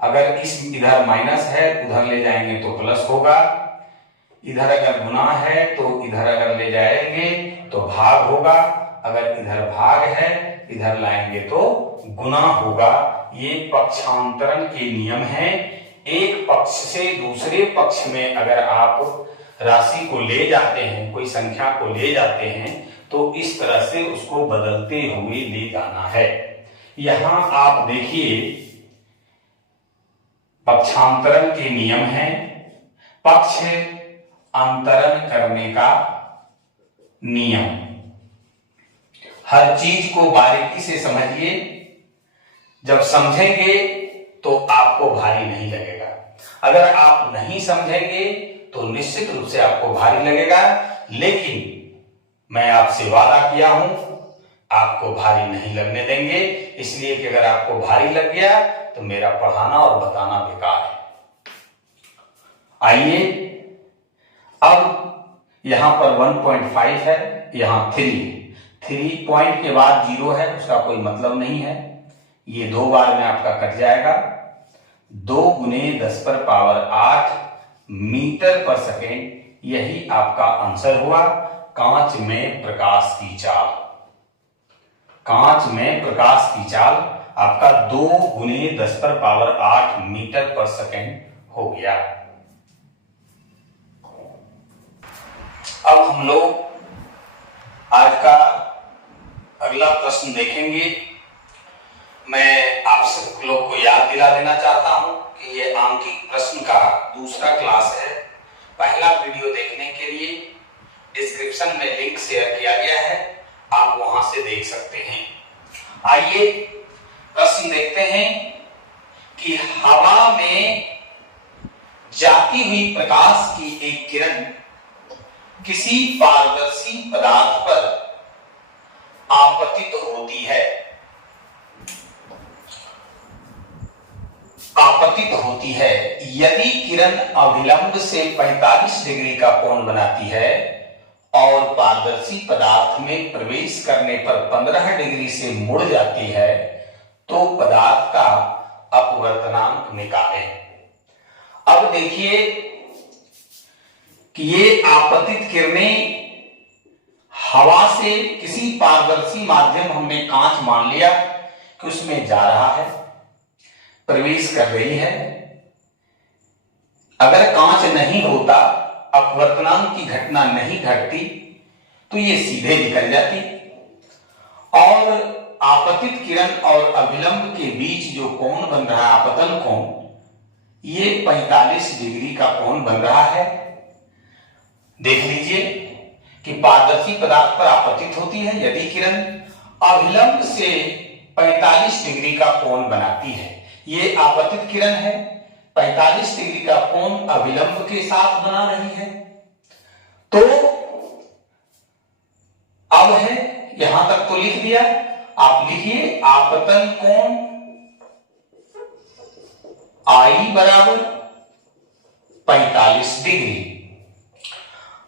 अगर इधर माइनस है उधर ले जाएंगे तो प्लस होगा, इधर अगर गुना है तो इधर अगर ले जाएंगे तो भाग होगा, अगर इधर भाग है इधर लाएंगे तो गुना होगा। ये पक्षांतरण के नियम हैं। एक पक्ष से दूसरे पक्ष में अगर आप राशि को ले जाते हैं, कोई संख्या को ले जाते हैं, तो इस तरह से उसको बदलते हुए ले जाना है। यहां आप देखिए पक्षांतरण के नियम हैं। पक्ष अंतरण करने का नियम। हर चीज को बारीकी से समझिए, जब समझेंगे तो आपको भारी नहीं लगेगा। अगर आप नहीं समझेंगे तो निश्चित रूप से आपको भारी लगेगा। लेकिन मैं आपसे वादा किया हूं आपको भारी नहीं लगने देंगे, इसलिए कि अगर आपको भारी लग गया तो मेरा पढ़ाना और बताना बेकार है। आइए अब यहां पर 1.5 है, यहां 3 पॉइंट के बाद 0 है, उसका कोई मतलब नहीं है। ये 2 बार में आपका कट जाएगा। 2 गुने 10 पर पावर 8 मीटर पर सेकेंड, यही आपका आंसर हुआ। कांच में प्रकाश की चाल, कांच में प्रकाश की चाल आपका 2 गुने 10 पर पावर 8 मीटर पर सेकेंड हो गया। अब हम लोग आज का अगला प्रश्न देखेंगे। मैं आप सब लोग को याद दिला देना चाहता हूं कि ये आंकिक प्रश्न का दूसरा क्लास है। पहला वीडियो देखने के लिए डिस्क्रिप्शन में लिंक शेयर किया गया है, आप वहां से देख सकते हैं। आइए प्रश्न देखते हैं कि हवा में जाती हुई प्रकाश की एक किरण किसी पारदर्शी पदार्थ पर आपतित होती है, यदि किरण अभिलंब से 45 डिग्री का कोण बनाती है और पारदर्शी पदार्थ में प्रवेश करने पर 15 डिग्री से मुड़ जाती है, तो पदार्थ का अपवर्तनांक निकालें। अब देखिए कि ये आपतित किरणें हवा से किसी पारदर्शी माध्यम, हमने कांच मान लिया कि उसमें जा रहा है, प्रवेश कर रही है। अगर कांच नहीं होता, अपवर्तनांक की घटना नहीं घटती, तो ये सीधे निकल जाती और आपतित किरण और अभिलंब के बीच जो कोण बन रहा है, आपतन कोण, ये 45 डिग्री का कोण बन रहा है। देख लीजिए कि पारदर्शी पदार्थ पर आपतित होती है यदि किरण अभिलंब से 45 डिग्री का कोण बनाती है। ये आपतित किरण है, 45 डिग्री का कोण अभिलंब के साथ बना रही है। तो अब है, यहां तक तो लिख दिया, आप लिखिए आपतन कोण I बराबर 45 डिग्री।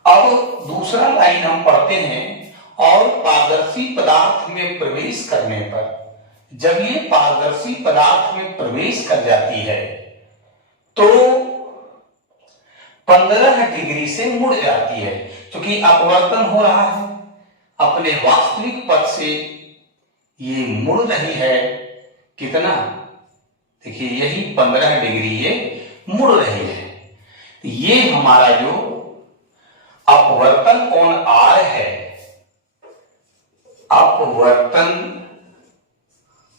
अब दूसरा लाइन हम पढ़ते हैं, और पारदर्शी पदार्थ में प्रवेश करने पर, जब ये पारदर्शी पदार्थ में प्रवेश कर जाती है तो 15 डिग्री से मुड़ जाती है, क्योंकि अपवर्तन हो रहा है, अपने वास्तविक पथ से ये मुड़ रही है। कितना? देखिए यही 15 डिग्री ये मुड़ रही है। ये हमारा जो अपवर्तन कोण R है, अपवर्तन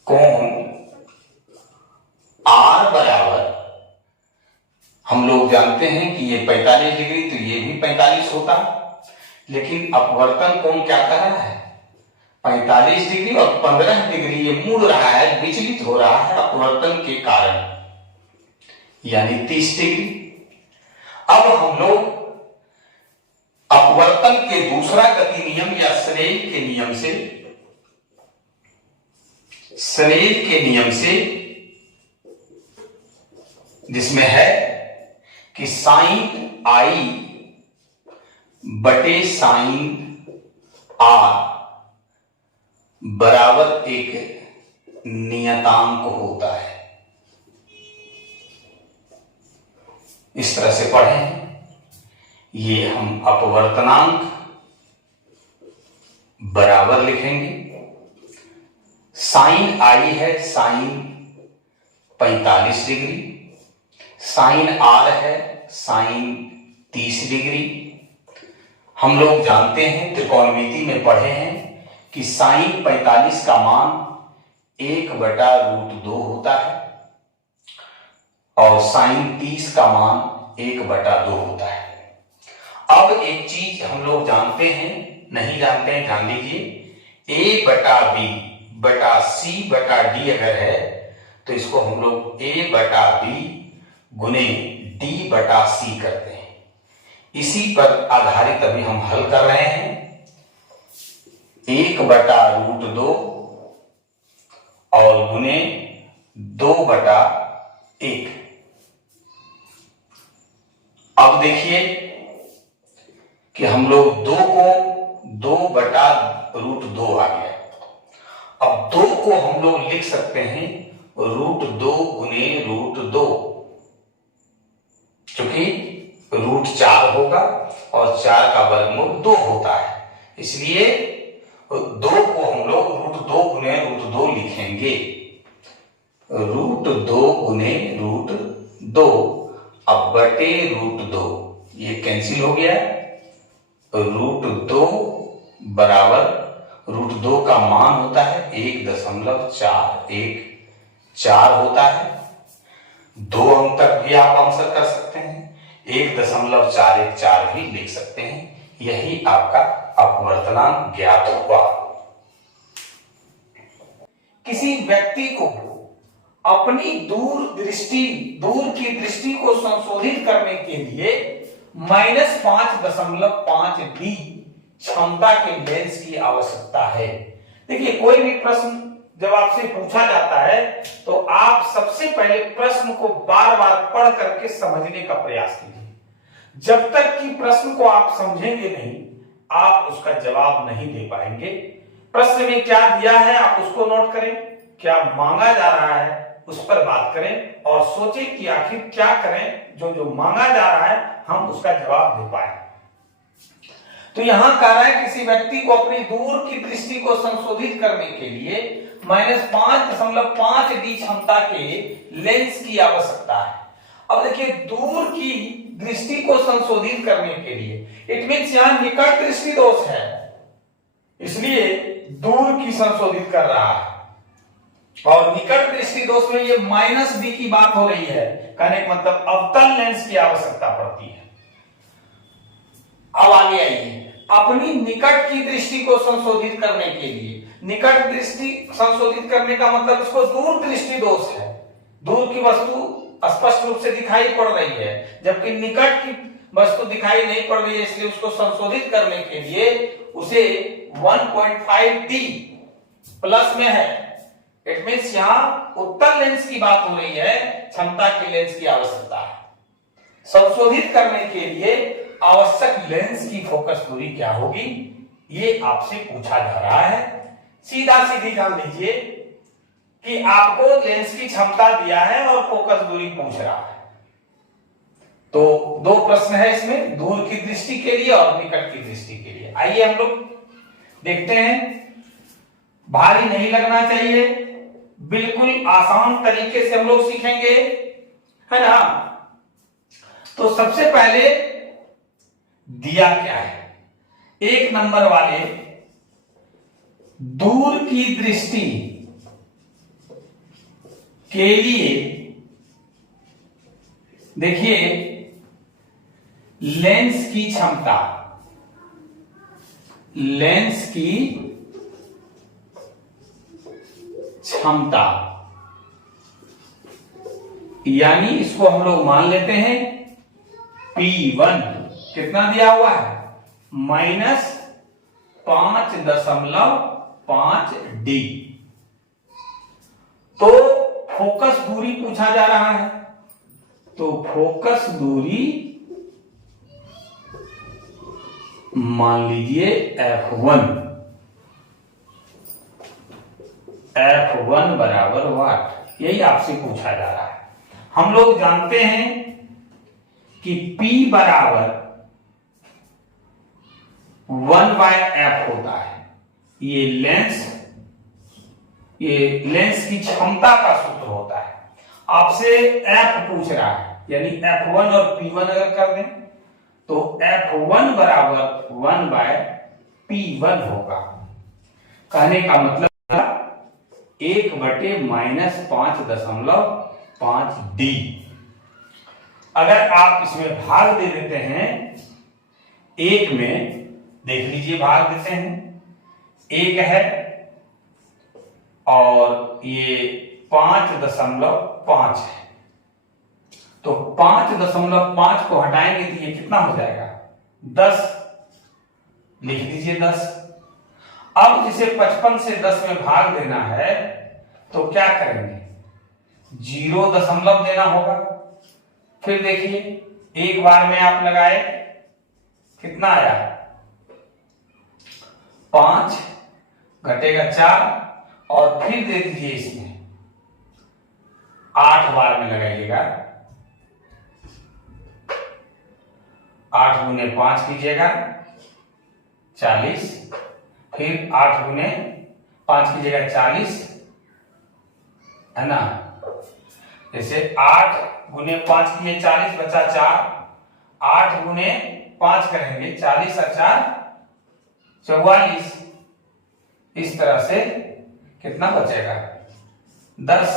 कोण R बराबर, हम लोग जानते हैं कि ये 45 डिग्री, तो ये भी 45 होता, लेकिन अपवर्तन कोण क्या कर रहा है? 45 डिग्री, और 15 डिग्री ये मुड़ रहा है, विचलित हो रहा है अपवर्तन के कारण, यानी 30 डिग्री। अब हम लोग अपवर्तन के दूसरा गति नियम या स्नेल के नियम से, जिसमें है कि साइन आई बटे साइन आर बराबर एक नियतांक होता है। इस तरह से पढ़े हैं। ये हम अपवर्तनांक बराबर लिखेंगे, साइन आई है साइन 45 डिग्री, साइन आर है साइन 30 डिग्री। हम लोग जानते हैं, त्रिकोणमिति में पढ़े हैं कि साइन 45 का मान 1/√2 होता है और साइन 30 का मान 1/2 होता है। अब एक चीज हम लोग जानते हैं, नहीं जानते हैं, ध्यान लीजिए, A बटा B बटा C बटा D अगर है तो इसको हम लोग A बटा B गुने D बटा C करते हैं। इसी पर आधारित अभी हम हल कर रहे हैं। 1/√2 और गुने 2/1। अब देखिए कि हम लोग 2 को 2/√2 आ गया। अब 2 को हम लोग लिख सकते हैं √2 गुने √2, क्योंकि √4 होगा और 4 का वर्गमूल 2 होता है, इसलिए 2 को हम लोग √2 गुने √2 लिखेंगे। √2 गुने √2 अब बटे √2, ये कैंसिल हो गया। √2 बराबर √2 का मान होता है 1.414 होता है। 2 अंक तक भी आप आंसर कर सकते हैं, 1.414 भी लिख सकते हैं। यही आपका अपवर्तनांक ज्ञात हुआ। किसी व्यक्ति को अपनी दूर की दृष्टि को संशोधित करने के लिए -5.5D क्षमता के लेंस की आवश्यकता है। देखिए, कोई भी प्रश्न जब आपसे पूछा जाता है तो आप सबसे पहले प्रश्न को बार बार पढ़ करके समझने का प्रयास कीजिए। जब तक कि प्रश्न को आप समझेंगे नहीं, आप उसका जवाब नहीं दे पाएंगे। प्रश्न में क्या दिया है आप उसको नोट करें, क्या मांगा जा रहा है उस पर बात करें और सोचें कि आखिर क्या करें जो मांगा जा रहा है हम उसका जवाब दे पाए। तो यहां कह रहा है किसी व्यक्ति को अपनी दूर की दृष्टि को संशोधित करने के लिए -5.5D क्षमता के लेंस की आवश्यकता है। अब देखिए, दूर की दृष्टि को संशोधित करने के लिए इट मींस यहां निकट दृष्टि दोष है, इसलिए दूर की संशोधित कर रहा है। और निकट दृष्टि दोष में ये -D की बात हो रही है, कहने का मतलब अवतल लेंस की आवश्यकता पड़ती है। अब आगे आइए, अपनी निकट की दृष्टि को संशोधित करने के लिए, निकट दृष्टि संशोधित करने का मतलब इसको दूर दृष्टि दोष है। दूर की वस्तु स्पष्ट रूप से दिखाई पड़ रही है, जबकि निकट की वस्तु दिखाई नहीं पड़ रही है, इसलिए उसको संशोधित करने के लिए उसे 1.5D प्लस में है। इट मींस यहां उत्तल लेंस की बात हो रही है, क्षमता के लेंस की आवश्यकता है। संशोधित करने के लिए आवश्यक लेंस की फोकस दूरी क्या होगी, ये आपसे पूछा जा रहा है। सीधा सीधी जान लीजिए कि आपको लेंस की क्षमता दिया है और फोकस दूरी पूछ रहा है। तो 2 प्रश्न है इसमें, दूर की दृष्टि के लिए और निकट की दृष्टि के लिए। आइए हम लोग देखते हैं। भारी नहीं लगना चाहिए, बिल्कुल आसान तरीके से हम लोग सीखेंगे, है ना। तो सबसे पहले दिया क्या है, 1 नंबर वाले दूर की दृष्टि के लिए देखिए लेंस की क्षमता, लेंस की क्षमता यानी इसको हम लोग मान लेते हैं P1 कितना दिया हुआ है -5.5D। तो फोकस दूरी पूछा जा रहा है, तो फोकस दूरी मान लीजिए F1 बराबर वाट, यही आपसे पूछा जा रहा है। हम लोग जानते हैं कि P बराबर 1/F होता है। ये लेंस की क्षमता का सूत्र होता है। आपसे F पूछ रहा है, यानी F1 और P1 अगर कर दें तो F1 बराबर 1/P1 होगा। कहने का मतलब 1/-5.5D। अगर आप इसमें भाग दे देते हैं, 1 में देख लीजिए भाग देते हैं, 1 है और ये 5.5 है, तो 5.5 को हटाएंगे तो ये कितना हो जाएगा 10, लिख दीजिए 10। अब जिसे 55 से 10 में भाग देना है तो क्या करेंगे, 0 देना होगा। फिर देखिए एक बार में आप लगाए, कितना आया, 5 घटेगा 4, और फिर दे दीजिए इसमें 8 बार में लगाइएगा, 8 गुने 5 कीजिएगा 40, फिर 8 गुने 5 कीजिएगा 40, है ना। जैसे 8 गुने 5 किए 40, बचा 4, 8 गुने 5 करेंगे 40 और 4 44, इस तरह से कितना बचेगा, 10।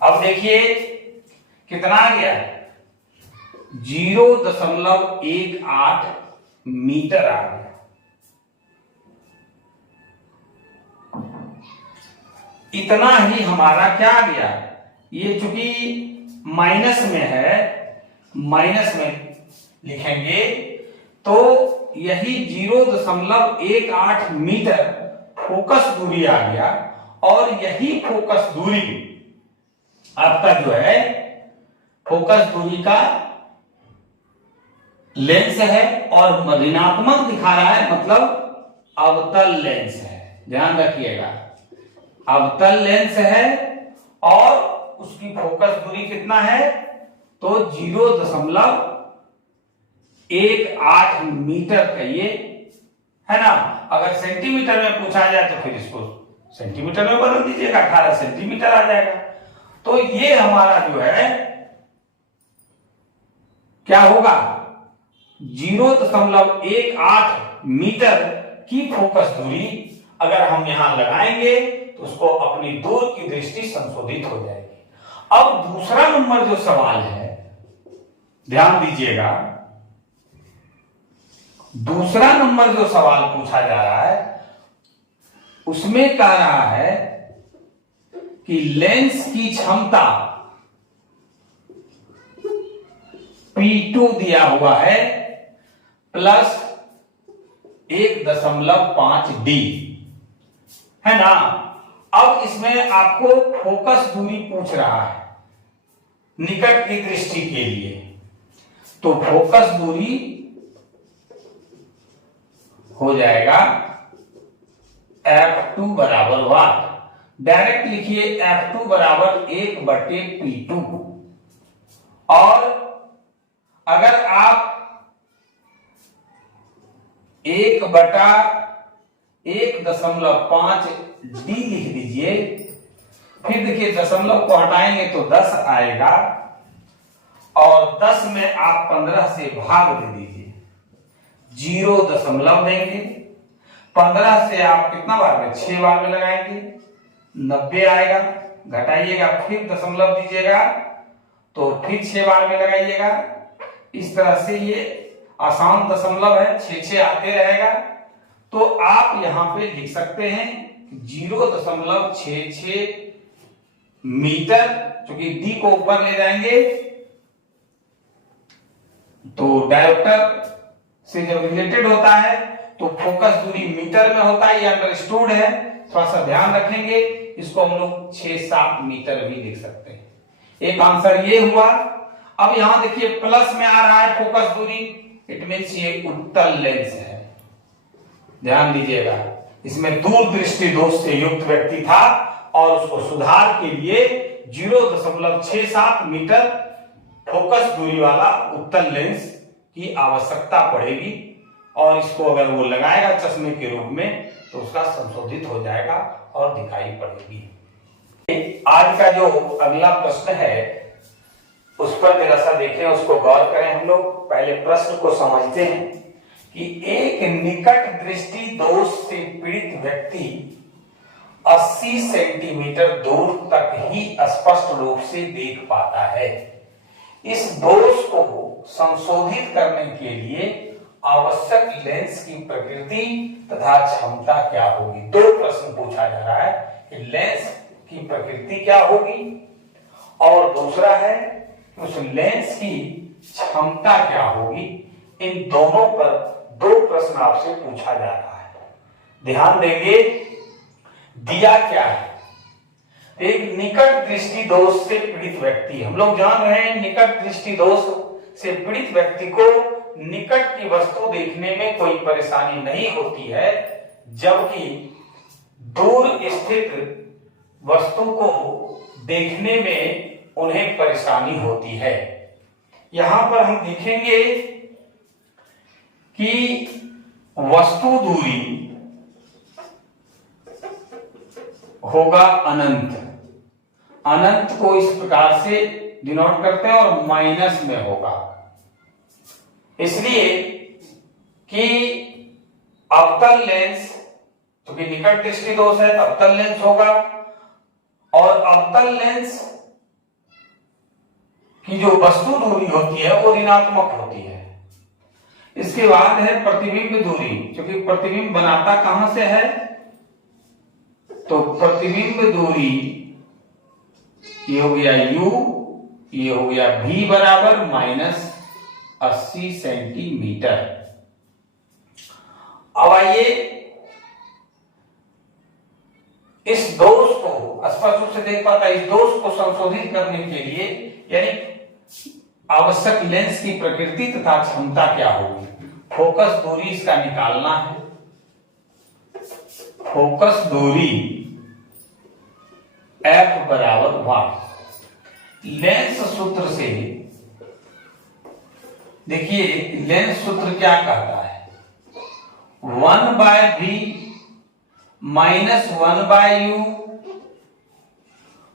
अब देखिए कितना आ गया, 0.18 मीटर आ गया। इतना ही हमारा क्या आ गया, ये चूंकि माइनस में है, माइनस में लिखेंगे तो यही 0.18 मीटर फोकस दूरी आ गया, और यही फोकस दूरी आपका जो है फोकस दूरी का लेंस है, और ऋणात्मक दिखा रहा है, मतलब अवतल लेंस है, ध्यान रखिएगा, अवतल लेंस है, और उसकी फोकस दूरी कितना है, तो 0.18 मीटर का ये है ना। अगर सेंटीमीटर में पूछा जाए तो फिर इसको सेंटीमीटर में बदल दीजिएगा, 18 सेंटीमीटर आ जाएगा। तो ये हमारा जो है क्या होगा, 0.18 मीटर की फोकस दूरी अगर हम यहां लगाएंगे तो उसको अपनी दूर की दृष्टि संशोधित हो जाएगी। अब दूसरा नंबर जो सवाल है, ध्यान दीजिएगा, दूसरा नंबर जो सवाल पूछा जा रहा है उसमें कह रहा है कि लेंस की क्षमता P2 दिया हुआ है प्लस 1.5 D, है ना। अब इसमें आपको फोकस दूरी पूछ रहा है निकट की दृष्टि के लिए, तो फोकस दूरी हो जाएगा F2 बराबर 1, डायरेक्ट लिखिए F2 बराबर 1/P2। और अगर आप 1/1.5 D लिख दीजिए, फिर देखिए दशमलव को हटाएंगे तो 10 आएगा, और 10 में आप 15 से भाग दे दीजिए, 0 देंगे, 15 से आप कितना बार में, 6 बार में लगाएंगे, 90 आएगा, घटाइएगा फिर दशमलव दीजिएगा, तो फिर 6 बार में लगाइएगा। इस तरह से ये आसान दशमलव है, 6 आते रहेगा। तो आप यहां पे लिख सकते हैं 0.66 मीटर, क्योंकि डी को ऊपर ले जाएंगे तो डायोप्टर से जब रिलेटेड होता है तो फोकस दूरी मीटर में होता है, ये अंडरस्टूड है, थोड़ा सा ध्यान रखेंगे। इसको हम लोग 6-7 मीटर भी लिख सकते हैं। एक आंसर ये हुआ। अब यहां देखिए प्लस में आ रहा है फोकस दूरी, इट मीन्स ये उत्तल लेंस है, ध्यान दीजिएगा। इसमें दूरदृष्टि दोष से युक्त व्यक्ति था और उसको सुधार के लिए 0.67 मीटर फोकस दूरी वाला उत्तल लेंस की आवश्यकता पड़ेगी, और इसको अगर वो लगाएगा चश्मे के रूप में तो उसका संशोधित हो जाएगा और दिखाई पड़ेगी। आज का जो अगला प्रश्न है उस पर जरा सा देखें, उसको गौर करें। हम लोग पहले प्रश्न को समझते हैं कि एक निकट दृष्टि दोष से पीड़ित व्यक्ति 80 सेंटीमीटर दूर तक ही स्पष्ट रूप से देख पाता है। इस दोष को संशोधित करने के लिए आवश्यक लेंस की प्रकृति तथा क्षमता क्या होगी। दो प्रश्न पूछा जा रहा है कि लेंस की प्रकृति क्या होगी, और दूसरा है उस लेंस की क्षमता क्या होगी। इन दोनों पर 2 प्रश्न आपसे पूछा जा रहा है। ध्यान देंगे दिया क्या है। एक निकट दृष्टि दोष से पीड़ित व्यक्ति, हम लोग जान रहे हैं निकट दृष्टि दोष से पीड़ित व्यक्ति को निकट की वस्तु देखने में कोई परेशानी नहीं होती है, जबकि दूर स्थित वस्तु को देखने में उन्हें परेशानी होती है। यहां पर हम देखेंगे कि वस्तु दूरी होगा अनंत। अनंत को इस प्रकार से डिनोट करते हैं और माइनस में होगा, इसलिए कि अवतल लेंस, क्योंकि निकट दृष्टि दोष है तो अवतल लेंस होगा, और अवतल लेंस की जो वस्तु दूरी होती है वो ऋणात्मक होती है। इसके बाद है प्रतिबिंब दूरी, क्योंकि प्रतिबिंब बनाता कहां से है, तो प्रतिबिंब दूरी ये हो गया u, ये हो गया v बराबर -80 सेंटीमीटर। अब आइए इस दोष को स्पष्ट रूप से देख पाता है। इस दोष को संशोधित करने के लिए यानी आवश्यक लेंस की प्रकृति तथा क्षमता क्या होगी, फोकस दूरी इसका निकालना है। फोकस दूरी f बराबर 1। लेंस सूत्र से देखिए, लेंस सूत्र क्या कहता है, 1/v -1/u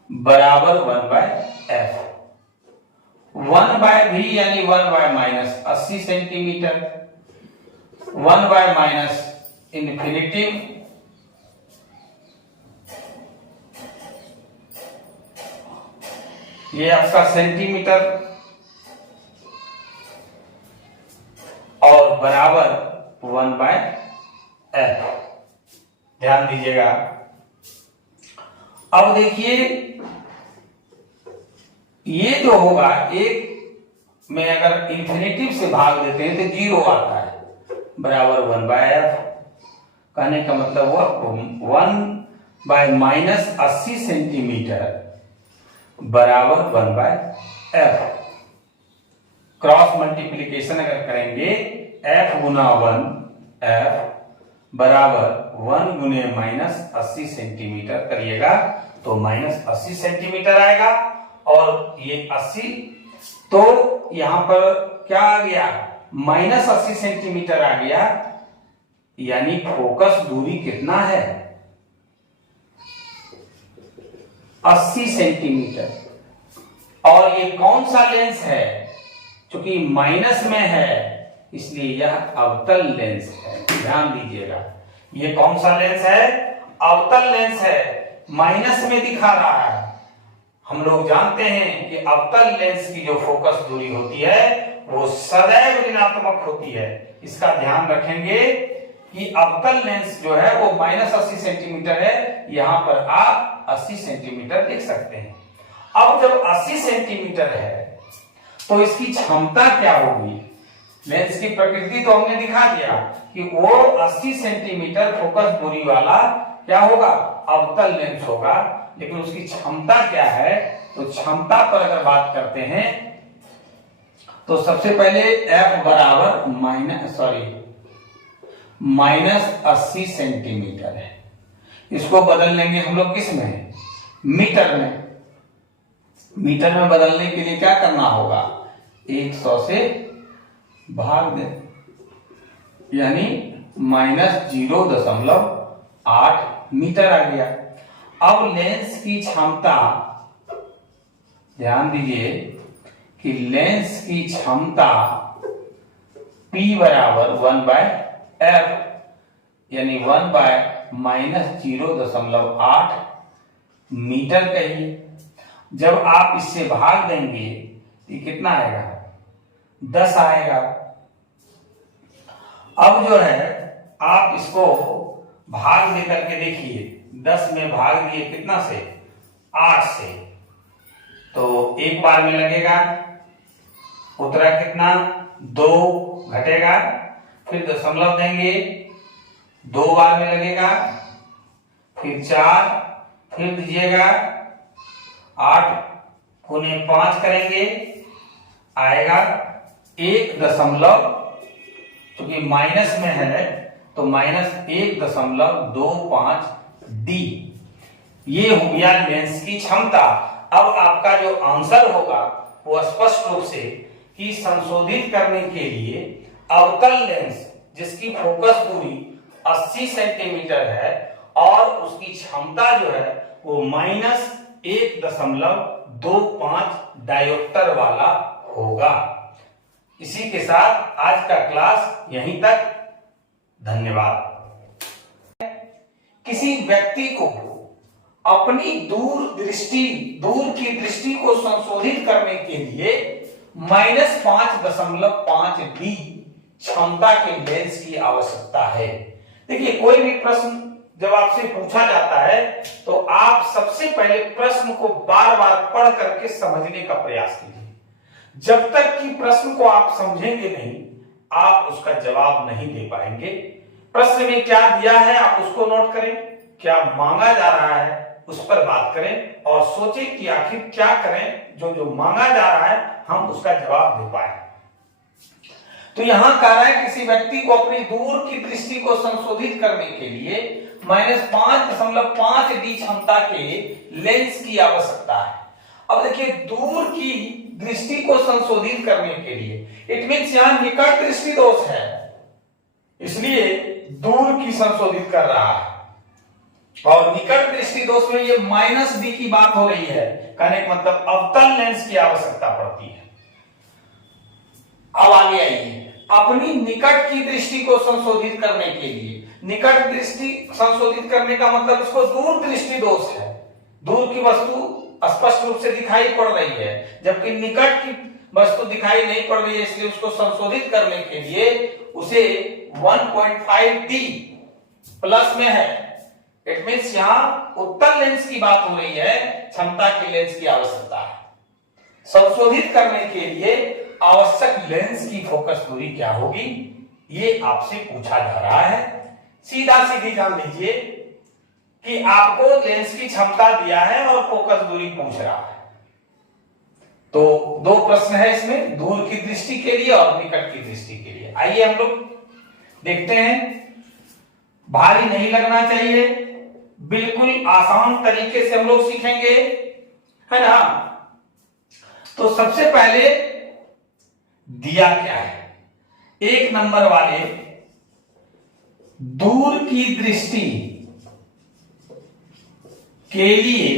बराबर 1/f। 1/v यानी 1/-80 सेंटीमीटर, 1/-इन्फिनिटी ये आपका सेंटीमीटर और बराबर 1/f। ध्यान दीजिएगा। अब देखिए ये जो होगा, एक में अगर इन्फिनिटिव से भाग देते हैं तो 0 आता है, बराबर 1/f। कहने का मतलब हुआ 1/-80 सेंटीमीटर बराबर 1/f। क्रॉस मल्टीप्लीकेशन अगर करेंगे, f गुना 1f बराबर 1 गुने -80 सेंटीमीटर करिएगा तो -80 सेंटीमीटर आएगा, और ये 80 तो यहां पर क्या आ गया, -80 सेंटीमीटर आ गया, यानी फोकस दूरी कितना है, 80 सेंटीमीटर। और ये कौन सा लेंस है, क्योंकि माइनस में है इसलिए यह अवतल लेंस है। ध्यान दीजिएगा, ये कौन सा लेंस है, अवतल लेंस है, माइनस में दिखा रहा है। हम लोग जानते हैं कि अवतल लेंस की जो फोकस दूरी होती है वो सदैव ऋणात्मक होती है। इसका ध्यान रखेंगे कि अवतल लेंस जो है वो -80 सेंटीमीटर है, यहां पर आप 80 सेंटीमीटर देख सकते हैं। अब जब 80 सेंटीमीटर है तो इसकी क्षमता क्या होगी, लेंस की प्रकृति तो हमने दिखा दिया कि वो 80 सेंटीमीटर फोकस दूरी वाला क्या होगा, अवतल लेंस होगा, लेकिन उसकी क्षमता क्या है, तो क्षमता पर अगर बात करते हैं तो सबसे पहले f बराबर -80 सेंटीमीटर है। इसको बदल लेंगे हम लोग किस में, मीटर में। मीटर में बदलने के लिए क्या करना होगा, 100 से भाग दें, यानी -0.8 मीटर आ गया। अब लेंस की क्षमता, ध्यान दीजिए कि लेंस की क्षमता P बराबर 1/f, यानी 1/-0.8 मीटर कहिए। जब आप इससे भाग देंगे ये कितना आएगा, 10 आएगा। अब जो है आप इसको भाग दे करके देखिए, 10 में भाग दिए कितना से, 8 से, तो एक बार में लगेगा, उतरा कितना, 2 घटेगा, फिर दशमलव देंगे, 2 बार में लगेगा, फिर 4, फिर दीजिएगा 8 गुने 5 करेंगे, आएगा 1 क्योंकि माइनस में है तो -1.25 डी। ये हो गया लेंस की क्षमता। अब आपका जो आंसर होगा वो स्पष्ट रूप से कि संशोधित करने के लिए अवतल लेंस जिसकी फोकस दूरी 80 सेंटीमीटर है और उसकी क्षमता जो है वो -1.25 डायोप्टर वाला होगा। इसी के साथ आज का क्लास यहीं तक। धन्यवाद। किसी व्यक्ति को अपनी दूर की दृष्टि को संशोधित करने के लिए -5.5 डी क्षमता के लेंस की आवश्यकता है। देखिए, कोई भी प्रश्न जब आपसे पूछा जाता है तो आप सबसे पहले प्रश्न को बार बार पढ़ करके समझने का प्रयास कीजिए। जब तक कि प्रश्न को आप समझेंगे नहीं, आप उसका जवाब नहीं दे पाएंगे। प्रश्न में क्या दिया है आप उसको नोट करें, क्या मांगा जा रहा है उस पर बात करें और सोचें कि आखिर क्या करें जो मांगा जा रहा है हम उसका जवाब दे पाए। तो यहां कह रहा है किसी व्यक्ति को अपनी दूर की दृष्टि को संशोधित करने के लिए -5.5 डी क्षमता के लेंस की आवश्यकता है। अब देखिए, दूर की दृष्टि को संशोधित करने के लिए इट मींस यहां निकट दृष्टि दोष है, इसलिए दूर की संशोधित कर रहा है। और निकट दृष्टि दोष में ये -d की बात हो रही है, कहने का मतलब अवतल लेंस की आवश्यकता पड़ती है। अब आगे आइए, अपनी निकट की दृष्टि को संशोधित करने के लिए, निकट दृष्टि संशोधित करने का मतलब इसको दूर दृष्टि दोष है। दूर की वस्तु स्पष्ट रूप से दिखाई पड़ रही है जबकि निकट की वस्तु दिखाई नहीं पड़ रही है, इसलिए उसको संशोधित करने के लिए उसे 1.5 डी प्लस में है। इट मींस यहां उत्तल लेंस की बात हो रही है, क्षमता के लेंस की आवश्यकता है। संशोधित करने के लिए आवश्यक लेंस की फोकस दूरी क्या होगी, ये आपसे पूछा जा रहा है। सीधा सीधी जान लीजिए कि आपको लेंस की क्षमता दिया है और फोकस दूरी पूछ रहा है। तो 2 प्रश्न है इसमें, दूर की दृष्टि के लिए और निकट की दृष्टि के लिए। आइए हम लोग देखते हैं। भारी नहीं लगना चाहिए, बिल्कुल आसान तरीके से हम लोग सीखेंगे, है ना। तो सबसे पहले दिया क्या है, 1 नंबर वाले दूर की दृष्टि के लिए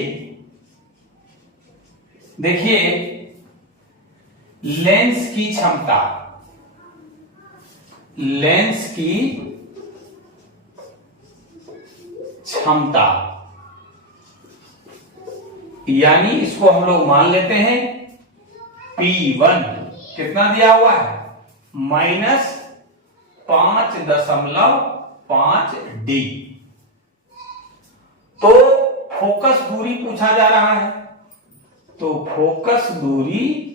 देखिए लेंस की क्षमता, लेंस की क्षमता यानी इसको हम लोग मान लेते हैं P1 कितना दिया हुआ है -5.5 डी। तो फोकस दूरी पूछा जा रहा है, तो फोकस दूरी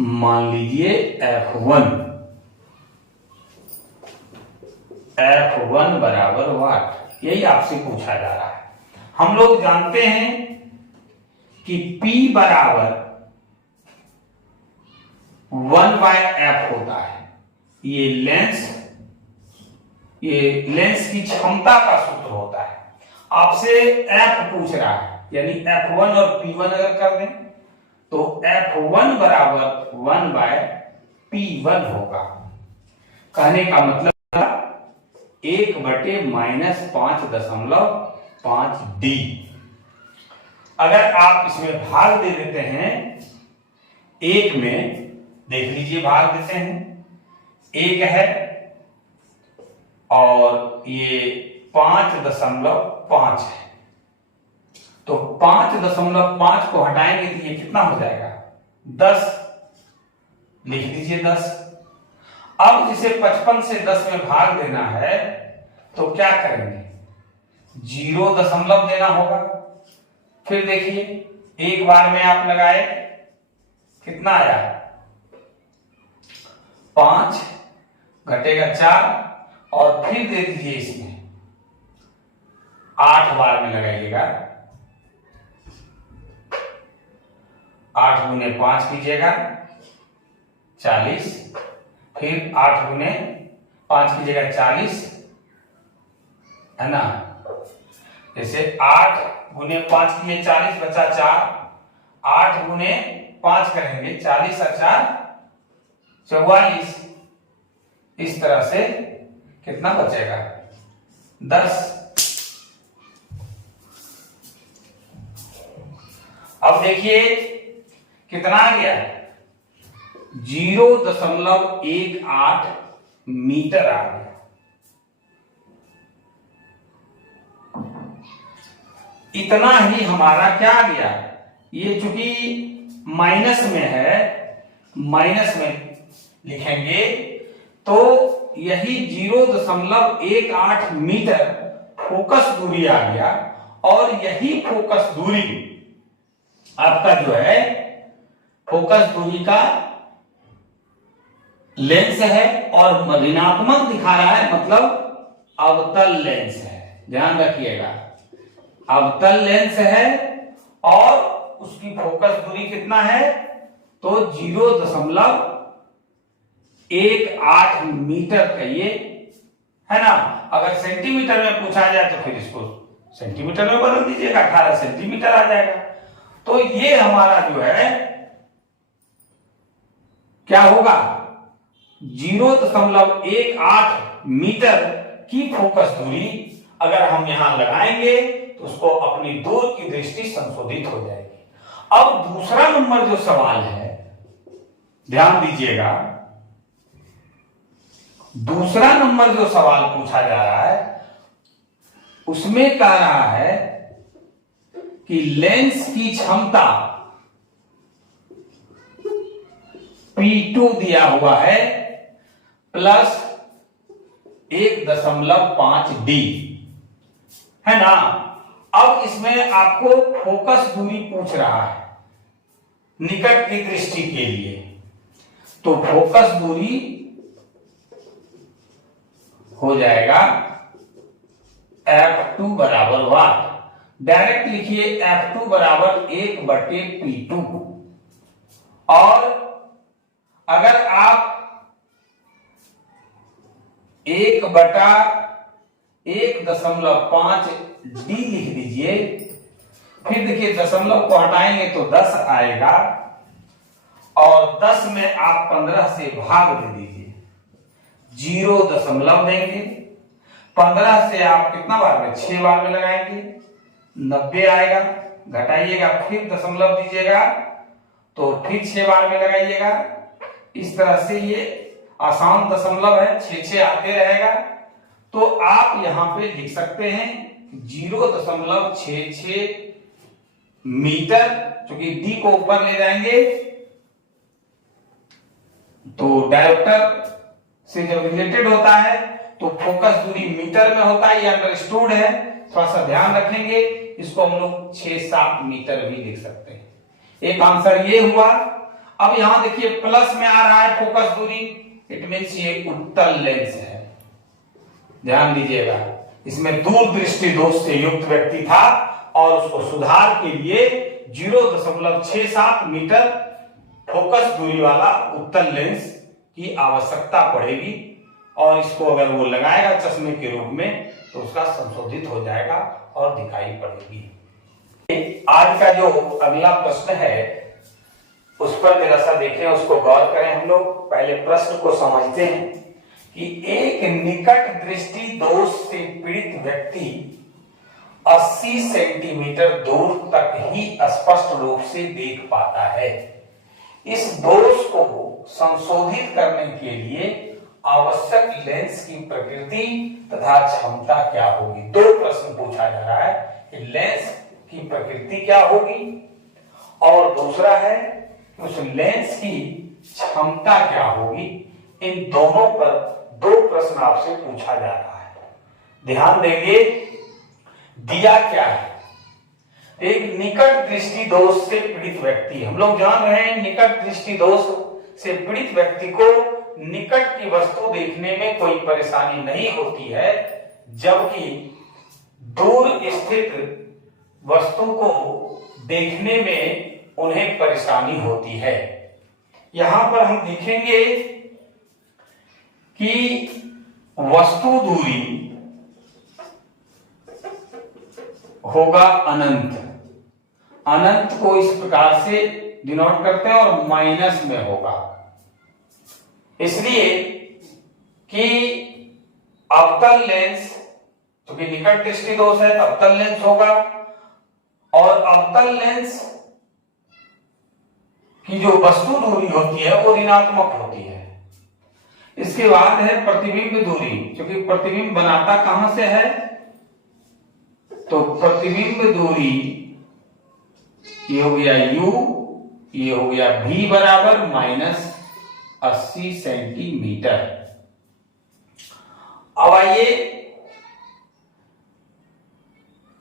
मान लीजिए F1 बराबर वाट, यही आपसे पूछा जा रहा है। हम लोग जानते हैं कि P बराबर 1/f होता है। ये लेंस की क्षमता का सूत्र होता है। आपसे F पूछ रहा है, यानी F1 और P1 अगर कर दें तो F1 बराबर 1/P1 होगा। कहने का मतलब 1/-5.5 डी। अगर आप इसमें भाग दे देते हैं 1 में, देख लीजिए भाग देते हैं, 1 है और ये 5.5 है, तो 5.5 को हटाएंगे तो ये कितना हो जाएगा 10, लिख लीजिए 10। अब जिसे 55 से 10 में भाग देना है तो क्या करेंगे, 0 देना होगा। फिर देखिए एक बार में आप लगाए कितना आया 5 घटेगा 4 और फिर दे दीजिए इसमें 8 बार में लगाइएगा। 8 गुने 5 कीजिएगा 40, फिर 8 गुने 5 कीजिएगा 40, है ना। जैसे 8 गुने 5 किए 40 बचा 4, 8 गुने 5 करेंगे 40 और 4 44, इस तरह से कितना बचेगा 10। अब देखिए कितना आ गया 0.18 मीटर आ गया। इतना ही हमारा क्या आ गया, ये चूंकि माइनस में है, माइनस में लिखेंगे तो यही 0.18 मीटर फोकस दूरी आ गया। और यही फोकस दूरी आपका जो है फोकस दूरी का लेंस है और ऋणात्मक दिखा रहा है, मतलब अवतल लेंस है। ध्यान रखिएगा, अवतल लेंस है और उसकी फोकस दूरी कितना है तो 0.18 मीटर का ये है ना। अगर सेंटीमीटर में पूछा जाए तो फिर इसको सेंटीमीटर में बदल दीजिएगा, 18 सेंटीमीटर आ जाएगा। तो ये हमारा जो है क्या होगा 0.18 मीटर की फोकस दूरी अगर हम यहां लगाएंगे तो उसको अपनी दूर की दृष्टि संशोधित हो जाएगी। अब दूसरा नंबर जो सवाल है ध्यान दीजिएगा, दूसरा नंबर जो सवाल पूछा जा रहा है उसमें कह रहा है कि लेंस की क्षमता P2 दिया हुआ है प्लस 1.5 D, है ना। अब इसमें आपको फोकस दूरी पूछ रहा है निकट की दृष्टि के लिए, तो फोकस दूरी हो जाएगा F2 बराबर 1। डायरेक्ट लिखिए F2 बराबर 1/P2। और अगर आप 1/1.5 D लिख दीजिए, फिर देखिए दशमलव को हटाएंगे तो 10 आएगा और 10 में आप 15 से भाग दे दीजिए, 0 देंगे। 15 से आप कितना बार में 6 बार में लगाएंगे 90 आएगा, घटाइएगा फिर दशमलव दीजिएगा तो फिर 6 बार में लगाइएगा। इस तरह से ये आसान दशमलव है, 6 आते रहेगा। तो आप यहां पे लिख सकते हैं 0.66 मीटर, क्योंकि डी को ऊपर ले जाएंगे तो डायोप्टर से जब रिलेटेड होता है तो फोकस दूरी मीटर में होता है, ये अंडरस्टूड है, थोड़ा सा ध्यान रखेंगे। इसको हम लोग 6-7 मीटर भी लिख सकते हैं। एक आंसर ये हुआ। अब यहां देखिए प्लस में आ रहा है फोकस दूरी, इट मींस ये उत्तल लेंस है। ध्यान दीजिएगा, इसमें दूरदृष्टि दोष से युक्त व्यक्ति था और उसको सुधार के लिए 0.67 मीटर फोकस दूरी वाला उत्तल लेंस की आवश्यकता पड़ेगी। और इसको अगर वो लगाएगा चश्मे के रूप में तो उसका संशोधित हो जाएगा और दिखाई पड़ेगी। आज का जो अगला प्रश्न है उस पर जरा सा देखें, उसको गौर करें। हम लोग पहले प्रश्न को समझते हैं कि एक निकट दृष्टि दोष से पीड़ित व्यक्ति 80 सेंटीमीटर दूर तक ही स्पष्ट रूप से देख पाता है। इस दोष को संशोधित करने के लिए आवश्यक लेंस की प्रकृति तथा क्षमता क्या होगी। दो प्रश्न पूछा जा रहा है कि लेंस की प्रकृति क्या होगी और दूसरा है उस लेंस की क्षमता क्या होगी। इन दोनों पर दो प्रश्न आपसे पूछा जा रहा है। ध्यान देंगे, दिया क्या है, एक निकट दृष्टि दोष से पीड़ित व्यक्ति। हम लोग जान रहे हैं निकट दृष्टि दोष से पीड़ित व्यक्ति को निकट की वस्तु देखने में कोई परेशानी नहीं होती है, जबकि दूर स्थित वस्तु को देखने में उन्हें परेशानी होती है। यहां पर हम देखेंगे कि वस्तु दूरी होगा अनंत। अनंत को इस प्रकार से डिनोट करते हैं और माइनस में होगा, इसलिए कि अवतल लेंस, क्योंकि निकट दृष्टि दोष है तो अवतल लेंस होगा, और अवतल लेंस की जो वस्तु दूरी होती है वो ऋणात्मक होती है। इसके बाद है प्रतिबिंब दूरी, क्योंकि प्रतिबिंब बनाता कहां से है, तो प्रतिबिंब दूरी ये हो गया u, ये हो गया v बराबर -80 सेंटीमीटर। अब आइए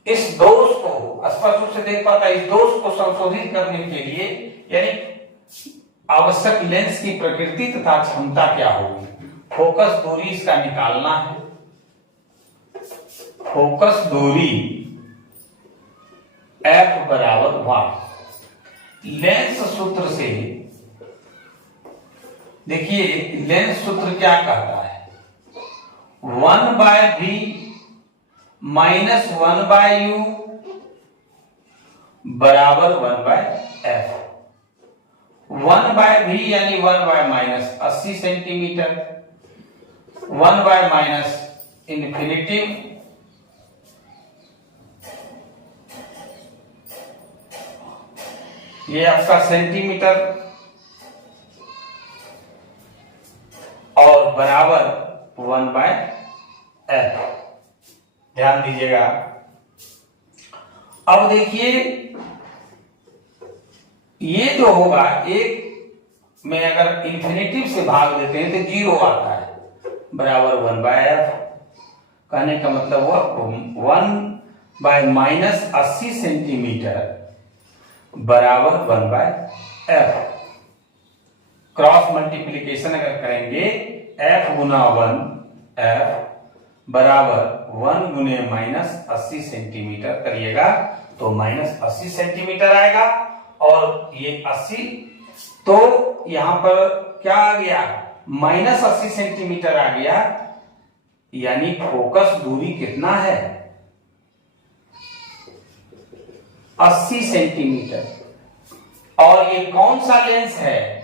इस दोष को स्पष्ट रूप से देख पाता है। इस दोष को संशोधित करने के लिए यानी आवश्यक लेंस की प्रकृति तथा क्षमता क्या होगी, फोकस दूरी इसका निकालना है। फोकस दूरी f बराबर 1। लेंस सूत्र से देखिए, लेंस सूत्र क्या कहता है, 1/v - 1/u बराबर 1/f। 1/v यानी 1/-80 सेंटीमीटर, 1/-इन्फिनिटी ये आपका सेंटीमीटर, और बराबर 1/f। ध्यान दीजिएगा। अब देखिए ये जो होगा, एक में अगर इन्फिनिटिव से भाग देते हैं तो 0 आता है, बराबर 1/f। कहने का मतलब हुआ 1/-80 सेंटीमीटर बराबर 1/f। क्रॉस मल्टीप्लीकेशन अगर करेंगे, f गुना 1f बराबर 1 गुने -80 सेंटीमीटर करिएगा तो -80 सेंटीमीटर आएगा, और ये 80 तो यहां पर क्या आ गया, -80 सेंटीमीटर आ गया, यानी फोकस दूरी कितना है, 80 सेंटीमीटर। और ये कौन सा लेंस है,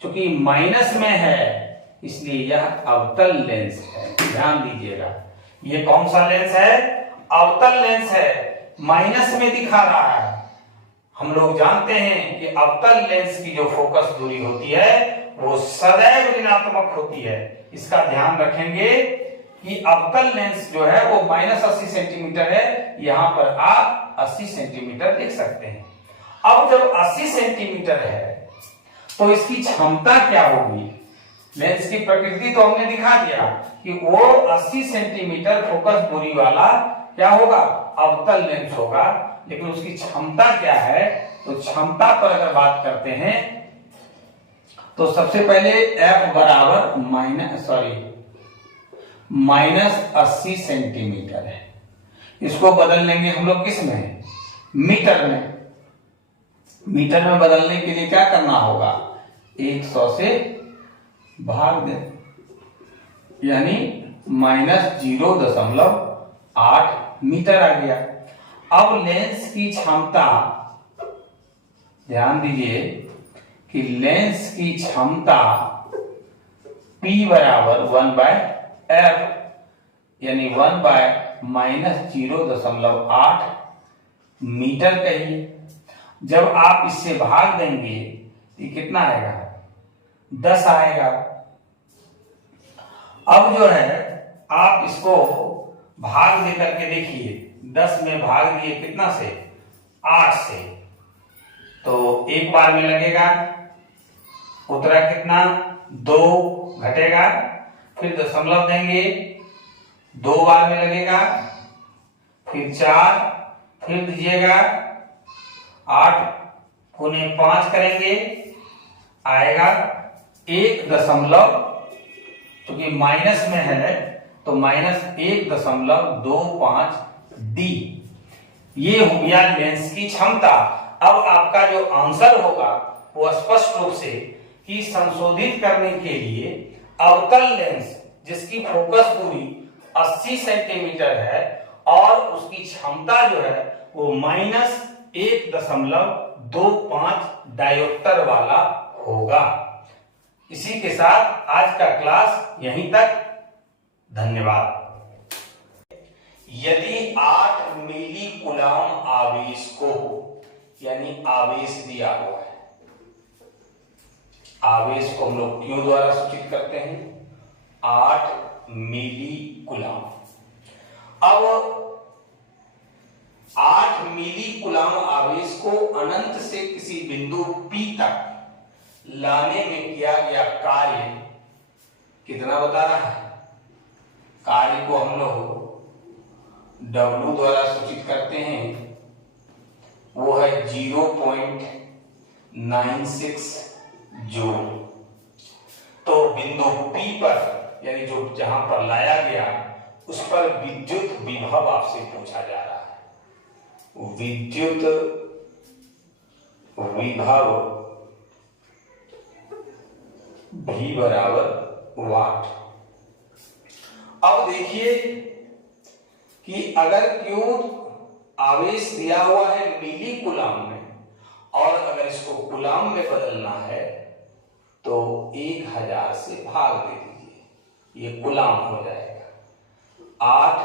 क्योंकि माइनस में है इसलिए यह अवतल लेंस है। ध्यान दीजिएगा, ये कौन सा लेंस है, अवतल लेंस है, माइनस में दिखा रहा है। हम लोग जानते हैं कि अवतल लेंस की जो फोकस दूरी होती है वो सदैव ऋणात्मक होती है। इसका ध्यान रखेंगे कि अवतल लेंस जो है वो -80 सेंटीमीटर है, यहां पर आप 80 सेंटीमीटर देख सकते हैं। अब जब 80 सेंटीमीटर है तो इसकी क्षमता क्या होगी, लेंस की प्रकृति तो हमने दिखा दिया कि वो 80 सेंटीमीटर फोकस दूरी वाला क्या होगा, अवतल लेंस होगा, लेकिन उसकी क्षमता क्या है, तो क्षमता पर अगर बात करते हैं तो सबसे पहले f बराबर -80 सेंटीमीटर है। इसको बदल लेंगे हम लोग किस में, मीटर में। मीटर में बदलने के लिए क्या करना होगा, 100 से भाग दे, यानी -0.8 मीटर आ गया। अब लेंस की क्षमता, ध्यान दीजिए कि लेंस की क्षमता P बराबर 1/f, यानी 1/-0.8 मीटर कहिए। जब आप इससे भाग देंगे ये कितना आएगा, 10 आएगा। अब जो है आप इसको भाग दे करके देखिए, 10 में भाग दिए कितना से, 8 से, तो एक बार में लगेगा, उतरा कितना, 2 घटेगा, फिर दशमलव देंगे, 2 बार में लगेगा, फिर 4, फिर दीजिएगा 8 गुने 5 करेंगे, आएगा 1.8 क्योंकि माइनस में है तो -1.25 डी, ये हो गया लेंस की क्षमता। अब आपका जो आंसर होगा वो स्पष्ट रूप से कि संशोधित करने के लिए अवतल लेंस जिसकी फोकस दूरी 80 सेंटीमीटर है और उसकी क्षमता जो है वो -1.25 डायोप्टर वाला होगा। इसी के साथ आज का क्लास यहीं तक। धन्यवाद। यदि 8 मिली कूलम आवेश को, यानी आवेश दिया हुआ है, आवेश को हम लोग क्यों द्वारा सूचित करते हैं? 8 मिली कूलम। अब 8 मिली कूलम आवेश को अनंत से किसी बिंदु P तक लाने में किया गया कार्य कितना बता रहा है? कार्य को हम लोग W द्वारा सूचित करते हैं, वो है 0.96 जूल। तो बिंदु P पर, यानी जो जहां पर लाया गया, उस पर विद्युत विभव आपसे पूछा जा रहा है। विद्युत विभव V बराबर वाट। अब देखिए कि अगर Q आवेश दिया हुआ है मिली कूलम में और अगर इसको कूलम में बदलना है तो 1000 से भाग दे दीजिए, ये कूलम हो जाएगा 8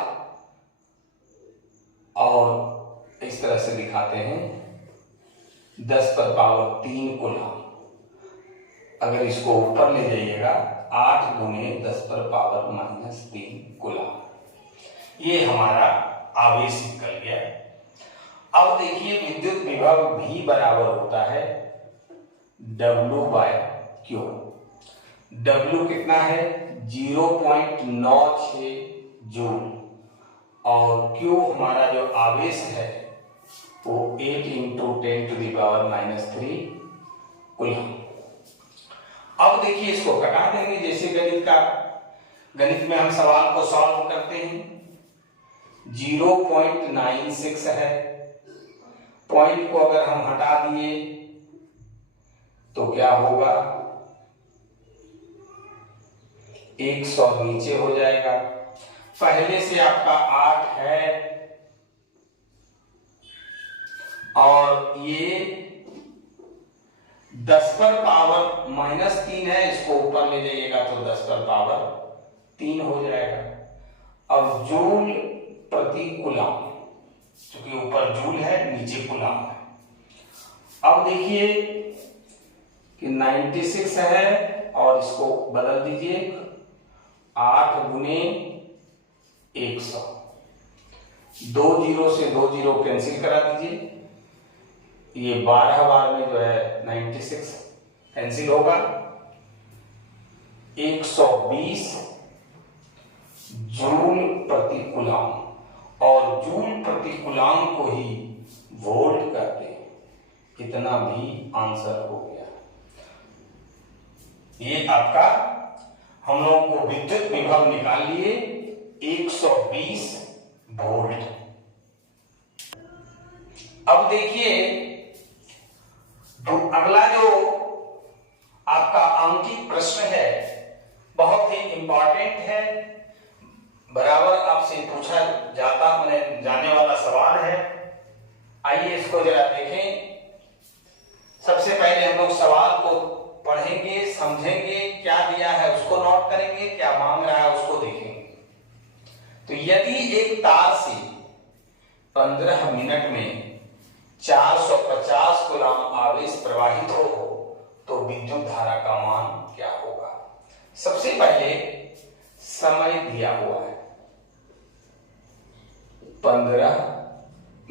और इस तरह से दिखाते हैं 10⁻³ कूलम। अगर इसको ऊपर ले जाइएगा 8 गुने 10⁻³ कूलम, ये हमारा आवेश निकल गया। अब देखिए विद्युत विभव V बराबर होता है W/Q। W कितना है? 0.96 जूल और Q हमारा जो आवेश है वो 8 × 10⁻³ कूलम। अब देखिए इसको घटा देंगे, जैसे गणित में हम सवाल को सॉल्व करते हैं। 0.96 है, पॉइंट को अगर हम हटा दिए तो क्या होगा? 100 नीचे हो जाएगा। पहले से आपका 8 है और ये 10⁻³ है, इसको ऊपर ले जाइएगा तो 10⁻³ हो जाएगा। अब जूल प्रति कूलम, क्योंकि ऊपर जूल है नीचे कूलम है। अब देखिए कि 96 है और इसको बदल दीजिए 8 गुने 100, 2 0 से 2 0 कैंसिल करा दीजिए, ये 12 बार में जो है 96 कैंसिल होगा। 120 जूल प्रति कूलम, और जूल प्रति कूलम को ही वोल्ट करते हैं। इतना भी आंसर हो गया। ये आपका हम लोगों को विद्युत विभव निकाल लिए 120 वोल्ट। अब देखिए तो अगला जो आपका अंकित प्रश्न है बहुत ही इंपॉर्टेंट है, बराबर आपसे पूछा जाने वाला सवाल है। आइए इसको जरा देखें। सबसे पहले हम लोग सवाल को पढ़ेंगे, समझेंगे, क्या दिया है उसको नोट करेंगे, क्या मांग रहा है उसको देखेंगे। तो यदि एक तार से 15 मिनट में 450 कूलम आवेश प्रवाहित हो तो विद्युत धारा का मान क्या होगा? सबसे पहले समय दिया हुआ है 15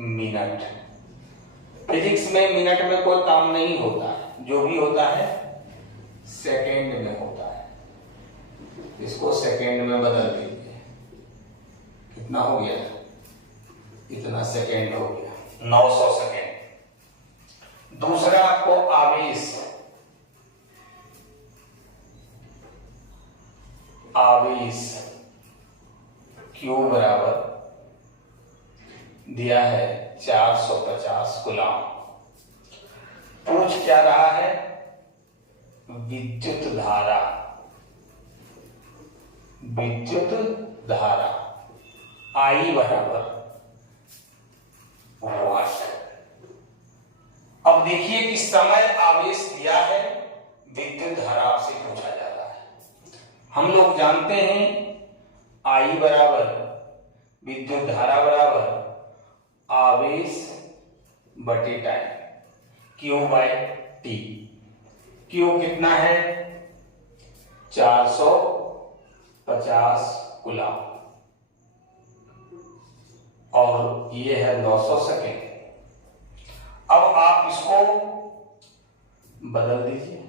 मिनट। फिजिक्स में मिनट में कोई काम नहीं होता है, जो भी होता है सेकेंड में होता है। इसको सेकेंड में बदल दीजिए, कितना हो गया? इतना सेकेंड हो गया, 900 सेकेंड। दूसरा आपको आवेश आवेश Q बराबर दिया है 450 कूलम। पूछ क्या रहा है? विद्युत धारा, विद्युत धारा I बराबर वाट। अब देखिए कि समय आवेश दिया है, विद्युत धारा आपसे पूछा जा रहा है। हम लोग जानते हैं I बराबर विद्युत धारा बराबर आवेश बटे time, Q by T. Q कितना है? 450 कूलम और ये है 900 सेकेंड। अब आप इसको बदल दीजिए,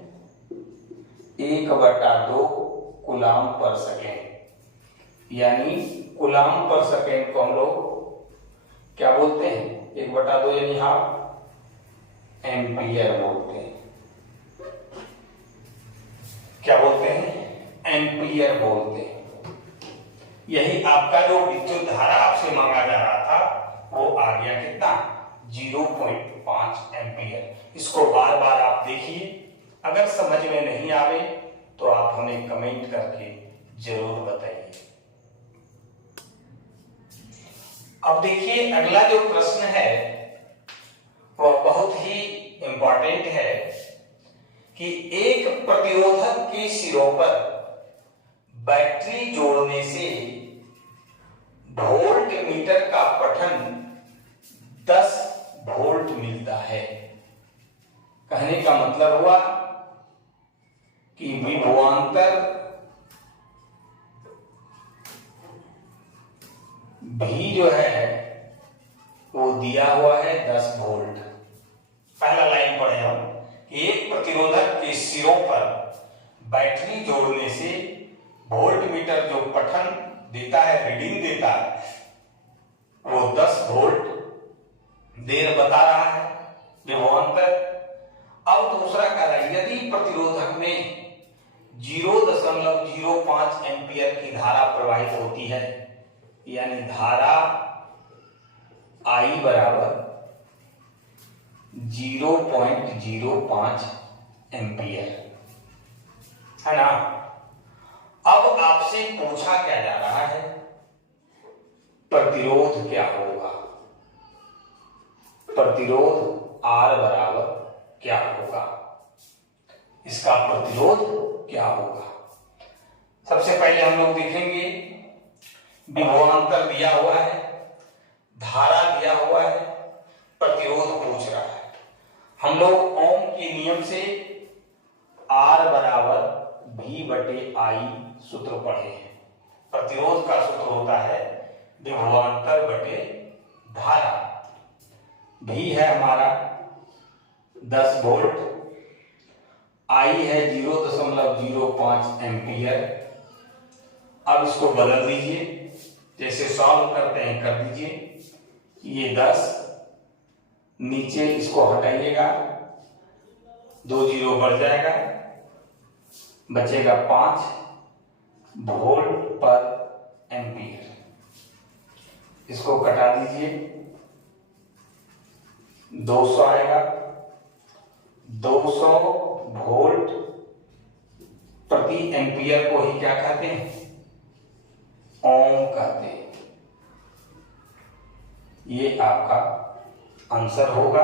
1/2 कूलम पर सेकेंड, यानी कूलम पर सेकेंड को हम लोग क्या बोलते हैं? 1/2 यानी हाफ एम्पियर बोलते हैं। क्या बोलते हैं? एम्पियर बोलते हैं। यही आपका जो विद्युत धारा आपसे मांगा जा रहा था वो आ गया कितना? 0.5 एम्पियर। इसको बार बार आप देखिए, अगर समझ में नहीं आवे तो आप हमें कमेंट करके जरूर बताइए। अब देखिए अगला जो प्रश्न है वह बहुत ही इंपॉर्टेंट है कि एक प्रतिरोधक के सिरों पर बैटरी जोड़ने से वोल्ट मीटर का पठन 10 वोल्ट मिलता है। कहने का मतलब हुआ कि विभवांतर भी जो है वो दिया हुआ है 10 वोल्ट। पहला लाइन पढ़े हम, एक प्रतिरोधक के सिरों पर बैटरी जोड़ने से वोल्ट मीटर जो पठन देता है, रीडिंग देता है, वो 10 वोल्ट देर बता रहा है विभवांतर। अब दूसरा कह रहा है यदि प्रतिरोधक में 0.05 एम्पियर की धारा प्रवाहित होती है, यानी धारा I बराबर 0.05 एम्पियर है ना। अब आपसे पूछा क्या जा रहा है? प्रतिरोध क्या होगा? प्रतिरोध R बराबर क्या होगा? इसका प्रतिरोध क्या होगा? सबसे पहले हम लोग देखेंगे विभवांतर दिया हुआ है, धारा दिया हुआ है, प्रतिरोध पूछ रहा है। हम लोग ओम के नियम से R बराबर V बटे I सूत्र पढ़े हैं। प्रतिरोध का सूत्र होता है विभवांतर बटे धारा। V है हमारा 10 वोल्ट, I है 0.05 एम्पियर। अब इसको बदल दीजिए, जैसे सॉल्व करते हैं कर दीजिए। ये 10 नीचे इसको हटाइएगा, 2 जीरो बढ़ जाएगा, बचेगा 5 वोल्ट पर एम्पियर। इसको कटा दीजिए, 200 आएगा। 200 वोल्ट प्रति एम्पियर को ही क्या कहते हैं? ओम कहते हैं। ये आपका आंसर होगा।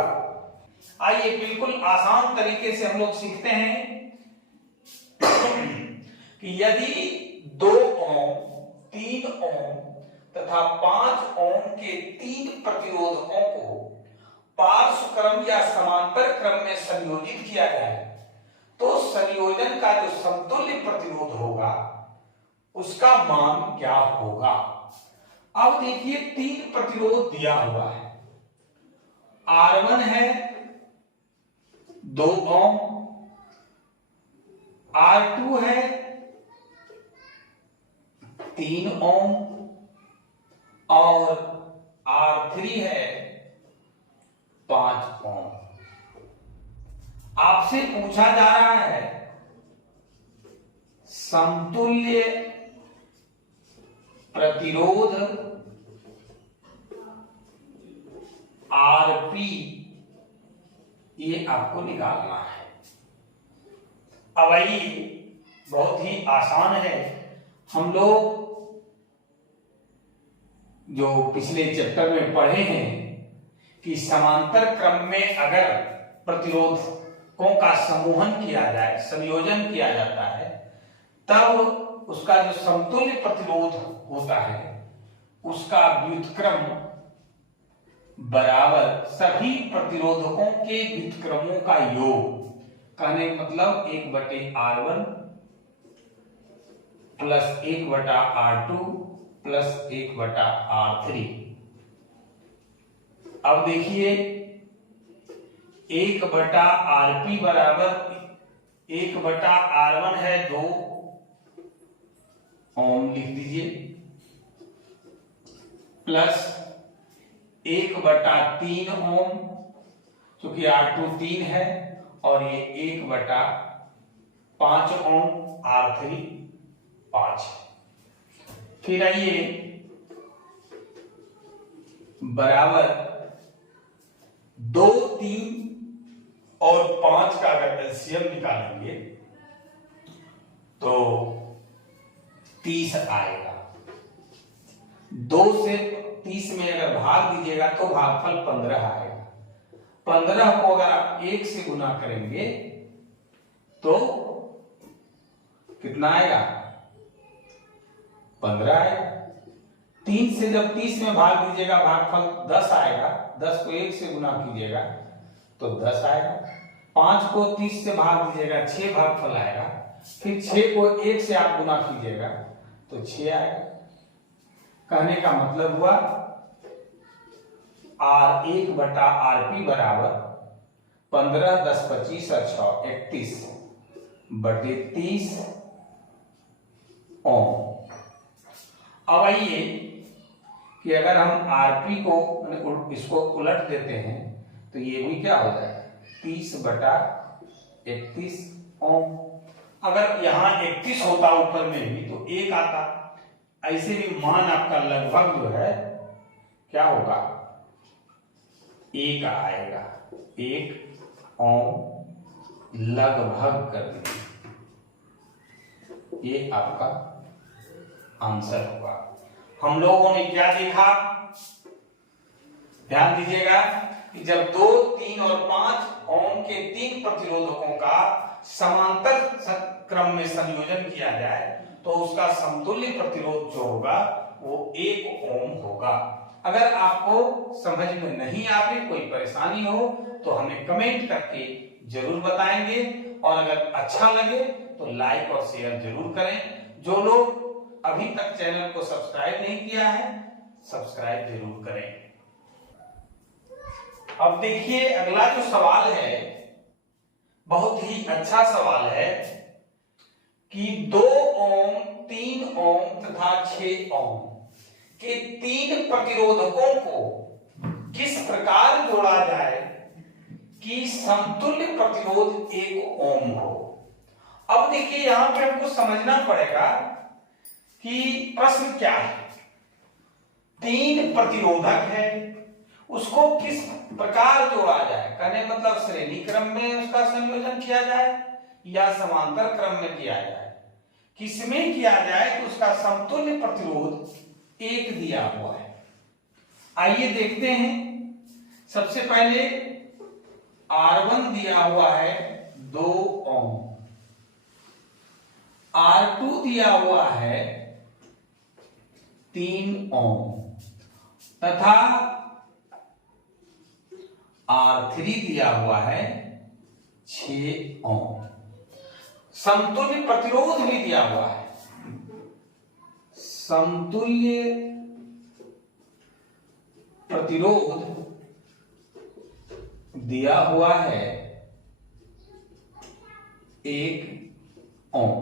आइए बिल्कुल आसान तरीके से हम लोग सीखते हैं कि यदि 2 ओम, 3 ओम तथा 5 ओम के 3 प्रतिरोधकों को पार्श्व क्रम या समांतर क्रम में संयोजित किया जाए तो संयोजन का जो समतुल्य प्रतिरोध होगा उसका मान क्या होगा? अब देखिए 3 प्रतिरोध दिया हुआ है। R1 है 2 ओम, R2 है 3 ओम और R3 है 5 ओम। आपसे पूछा जा रहा है समतुल्य प्रतिरोध आरपी ये आपको निकालना है। अब आइए, बहुत ही आसान है। हम लोग जो पिछले चैप्टर में पढ़े हैं कि समांतर क्रम में अगर प्रतिरोधकों का समूहन किया जाए, संयोजन किया जाता है, तब उसका जो समतुल्य प्रतिरोध होता है उसका व्युत्क्रम बराबर सभी प्रतिरोधकों के व्युत्क्रमों का योग। कहने का मतलब 1/R1 plus 1/R2 plus 1/R3। अब देखिए 1/RP बराबर 1/R1 है 2 ओम लिख दीजिए, प्लस 1/3 ओम, क्योंकि R2 3 है, और ये 1/5 ओम, R3 5। फिर आइए बराबर 2, 3 और 5 का अगर एलसीएम निकालेंगे तो 30 आएगा। 2 से 30 में अगर भाग दीजिएगा तो भागफल 15 आएगा। 15 को अगर आप 1 से गुना करेंगे तो कितना आएगा? 15 आएगा। 3 से जब 30 में भाग दीजिएगा भागफल 10 आएगा। 10 को 1 से गुना कीजिएगा तो 10 आएगा। 5 को 30 से भाग दीजिएगा 6 भागफल आएगा। फिर 6 को 1 से आप गुना कीजिएगा तो 6 आएगा। कहने का मतलब हुआ R1/RP बराबर 15, 10, 25 और 6 31/30 ओम। अब आइए कि अगर हम आरपी को इसको उलट देते हैं तो ये भी क्या हो जाएगा? 30/31 ओम। अगर यहां 31 होता ऊपर में भी तो 1 आता। ऐसे भी मान आपका लगभग जो है क्या होगा? 1 आएगा। 1 ओम लगभग कर दीजिए, ये आपका आंसर होगा। हम लोगों ने क्या देखा? ध्यान दीजिएगा कि जब 2, 3 और 5 ओम के 3 प्रतिरोधकों का समांतर क्रम में संयोजन किया जाए तो उसका समतुल्य प्रतिरोध जो होगा वो 1 ओम होगा। अगर आपको समझ में नहीं आ रही, कोई परेशानी हो तो हमें कमेंट करके जरूर बताएंगे, और अगर अच्छा लगे तो लाइक और शेयर जरूर करें। जो लोग अभी तक चैनल को सब्सक्राइब नहीं किया है, सब्सक्राइब जरूर करें। अब देखिए अगला जो सवाल है बहुत ही अच्छा सवाल है कि 2 ओम, 3 ओम तथा 6 ओम के 3 प्रतिरोधकों को किस प्रकार जोड़ा जाए कि समतुल्य प्रतिरोध 1 ओम हो। अब देखिए यहां पे हमको समझना पड़ेगा कि प्रश्न क्या है। 3 प्रतिरोधक है, उसको किस प्रकार जोड़ा जाए? कहने मतलब श्रेणी क्रम में उसका संयोजन किया जाए या समांतर क्रम में किया जाए? किसमें किया जाए कि उसका समतुल्य प्रतिरोध 1 दिया हुआ है। आइए देखते हैं। सबसे पहले R1 दिया हुआ है 2 ओम, R2 दिया हुआ है 3 ओम तथा R3 दिया हुआ है 6 ओम। समतुल्य प्रतिरोध भी दिया हुआ है। समतुल्य प्रतिरोध दिया हुआ है 1 ओम।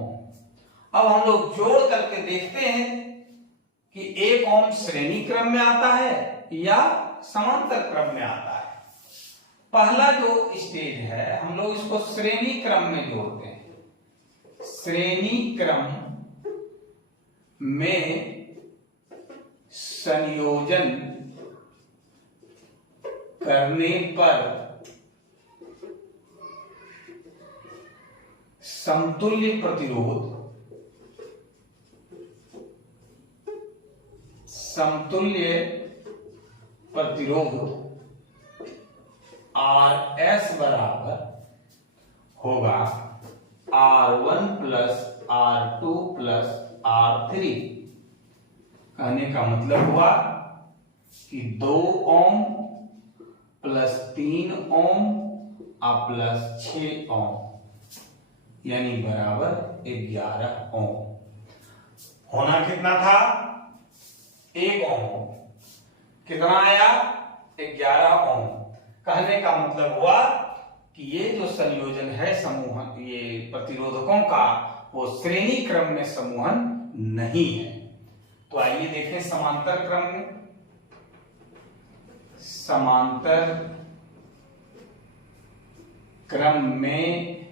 अब हम लोग जोड़ करके देखते हैं कि 1 ओम श्रेणी क्रम में आता है या समांतर क्रम में आता है। पहला जो स्टेज है हम लोग इसको श्रेणी क्रम में जोड़ते हैं। श्रेणी क्रम में संयोजन करने पर समतुल्य प्रतिरोध RS बराबर होगा R1 plus R2 plus R3। कहने का मतलब हुआ कि 2 ओम प्लस 3 ओम प्लस 6 ओम यानी बराबर 11 ओम। होना कितना था? 1 ओम। कितना आया? 11 ओम। कहने का मतलब हुआ कि ये जो संयोजन है समूह, ये प्रतिरोधकों का, वो श्रेणी क्रम में समूहन नहीं है। तो आइए देखें समांतर क्रम में। समांतर क्रम में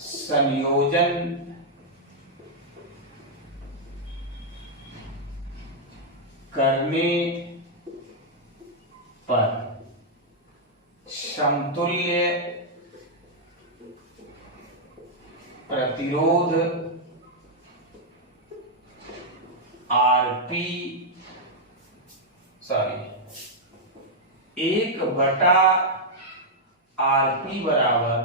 संयोजन करने पर समतुल्य प्रतिरोध आरपी 1/RP बराबर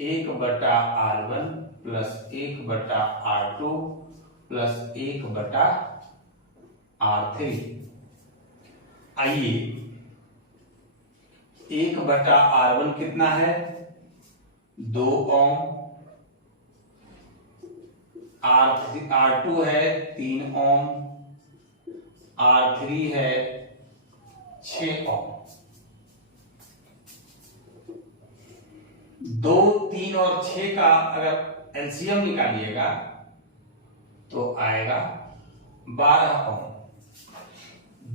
1/R1 plus 1/R2 plus 1/R3। आइए 1/R1 कितना है? 2 ओम। R2 है 3 ओम। R3 है 6 ओम। 2, 3 और 6 का अगर एलसीएम निकालिएगा तो आएगा 12 ओम।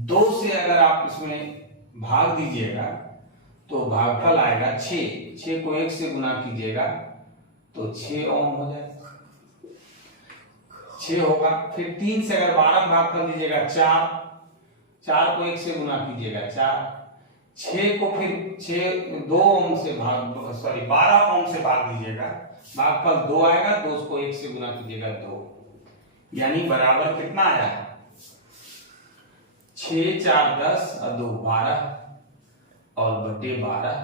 2 से अगर आप इसमें भाग दीजिएगा तो भागफल आएगा 6। 6 को 1 से गुना कीजिएगा तो 6 ओम हो जाएगा, 6 होगा। फिर 3 से अगर 12 भागफल दीजिएगा 4, 4 को 1 से गुना कीजिएगा 4। 6 को फिर 2 ओम से 12 ओम से भाग दीजिएगा, भागफल 2 आएगा। 2 को 1 से गुना कीजिएगा 2, यानी बराबर कितना आया? 6, 4, 10 और 2 12 और बटे 12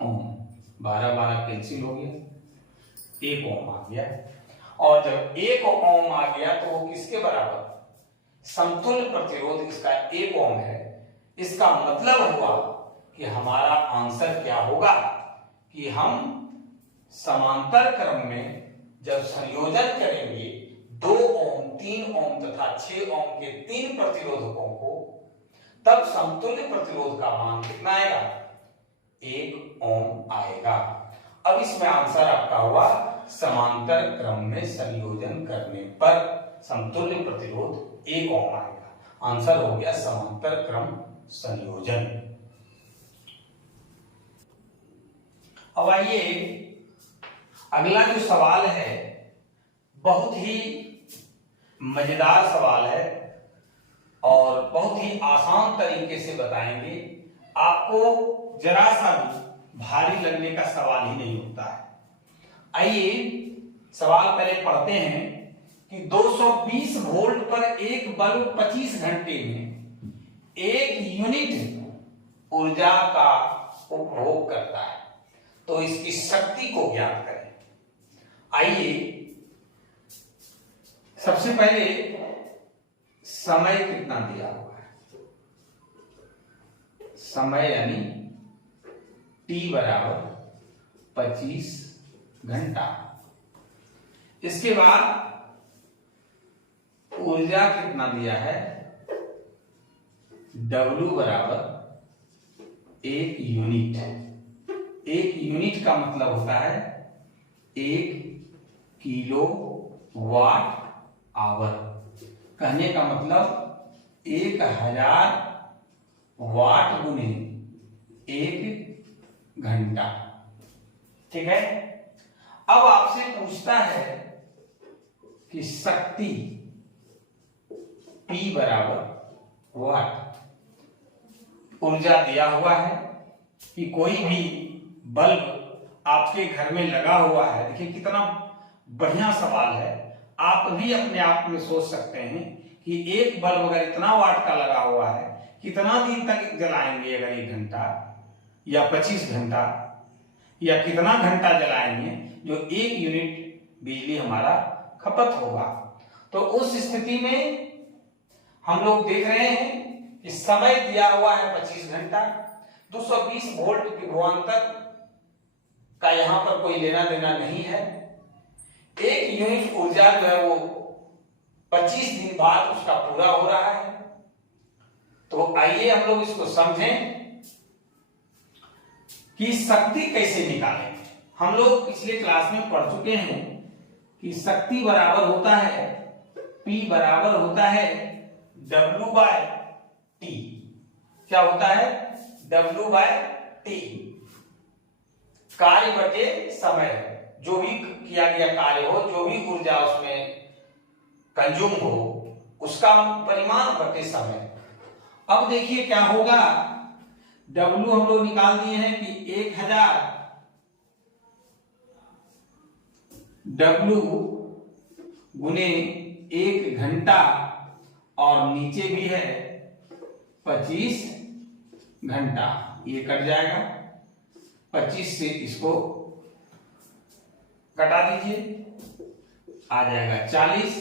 ओम। 12 12 कैंसिल हो गया, 1 ओम आ गया। और जब 1 ओम आ गया तो वो किसके बराबर? समतुल्य प्रतिरोध इसका 1 ओम है। इसका मतलब हुआ कि हमारा आंसर क्या होगा कि हम समांतर क्रम में जब संयोजन करेंगे 2 ओम, 3 ओम तथा 6 ओम के 3 प्रतिरोधकों को, तब समतुल्य प्रतिरोध का मान कितना आएगा? 1 ओम आएगा। अब इसमें आंसर आपका हुआ समांतर क्रम में संयोजन करने पर समतुल्य प्रतिरोध 1 ओम आएगा। आंसर हो गया समांतर क्रम संयोजन। अब आइए अगला जो सवाल है बहुत ही मजेदार सवाल है और बहुत ही आसान तरीके से बताएंगे। आपको जरा सा भी भारी लगने का सवाल ही नहीं होता है। आइए सवाल पहले पढ़ते हैं कि 220 वोल्ट पर एक बल्ब 25 घंटे में 1 यूनिट ऊर्जा का उपभोग करता है, तो इसकी शक्ति को ज्ञात करें। आइए सबसे पहले समय कितना दिया हुआ है? समय यानी T बराबर 25 घंटा। इसके बाद ऊर्जा कितना दिया है? W बराबर 1 यूनिट। 1 यूनिट का मतलब होता है 1 किलो वाट आवर। कहने का मतलब 1000 वाट गुने 1 घंटा। ठीक है। अब आपसे पूछता है कि शक्ति P बराबर वाट। ऊर्जा दिया हुआ है कि कोई भी बल्ब आपके घर में लगा हुआ है। देखिए कितना बढ़िया सवाल है। आप भी अपने आप में सोच सकते हैं कि एक बल्ब अगर इतना वाट का लगा हुआ है, कितना दिन तक जलाएंगे? अगर 1 घंटा या 25 घंटा या कितना घंटा जलाएंगे जो 1 यूनिट बिजली हमारा खपत होगा। तो उस स्थिति में हम लोग देख रहे हैं कि समय दिया हुआ है 25 घंटा, 220 वोल्ट विभवांतर का यहां पर कोई लेना देना नहीं है। 1 यूनिट ऊर्जा जो है वो 25 दिन बाद उसका पूरा हो रहा है। तो आइए हम लोग इसको समझें कि शक्ति कैसे निकालें। हम लोग पिछले क्लास में पढ़ चुके हैं कि शक्ति बराबर होता है, P बराबर होता है W बाय T। क्या होता है? W बाय T, कार्य बटे समय। जो भी किया गया कार्य हो, जो भी ऊर्जा उसमें कंज्यूम हो, उसका परिमाण बटे समय। अब देखिए क्या होगा, W हम लोग निकाल दिए हैं कि 1000 W गुने 1 घंटा और नीचे भी है 25 घंटा। ये कट जाएगा, 25 से इसको कटा दीजिए, आ जाएगा 40।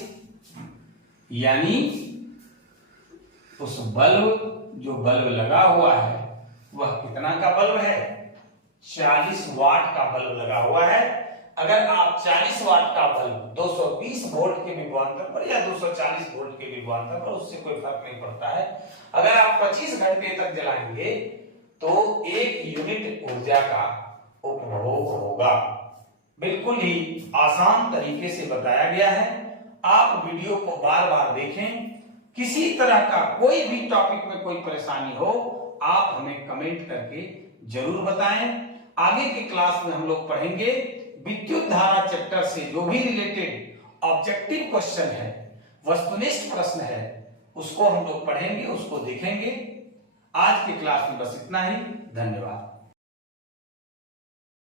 यानी उस बल्ब, जो बल्ब लगा हुआ है वह कितना का बल्ब है? 40 वाट का बल्ब लगा हुआ है। अगर आप 40 वाट का बल्ब 220 वोल्ट के विभवांतर पर या 240 वोल्ट के विभवांतर पर, उससे कोई फर्क नहीं पड़ता है, अगर आप 25 घंटे तक जलाएंगे तो 1 यूनिट ऊर्जा का उपभोग होगा। बिल्कुल ही आसान तरीके से बताया गया है। आप वीडियो को बार बार देखें। किसी तरह का कोई भी टॉपिक में कोई परेशानी हो, आप हमें कमेंट करके जरूर बताएं। आगे की क्लास में हम लोग पढ़ेंगे विद्युत धारा चैप्टर से जो भी रिलेटेड ऑब्जेक्टिव क्वेश्चन है, वस्तुनिष्ठ प्रश्न है, उसको हम लोग पढ़ेंगे, उसको देखेंगे। आज की क्लास में बस इतना ही। धन्यवाद।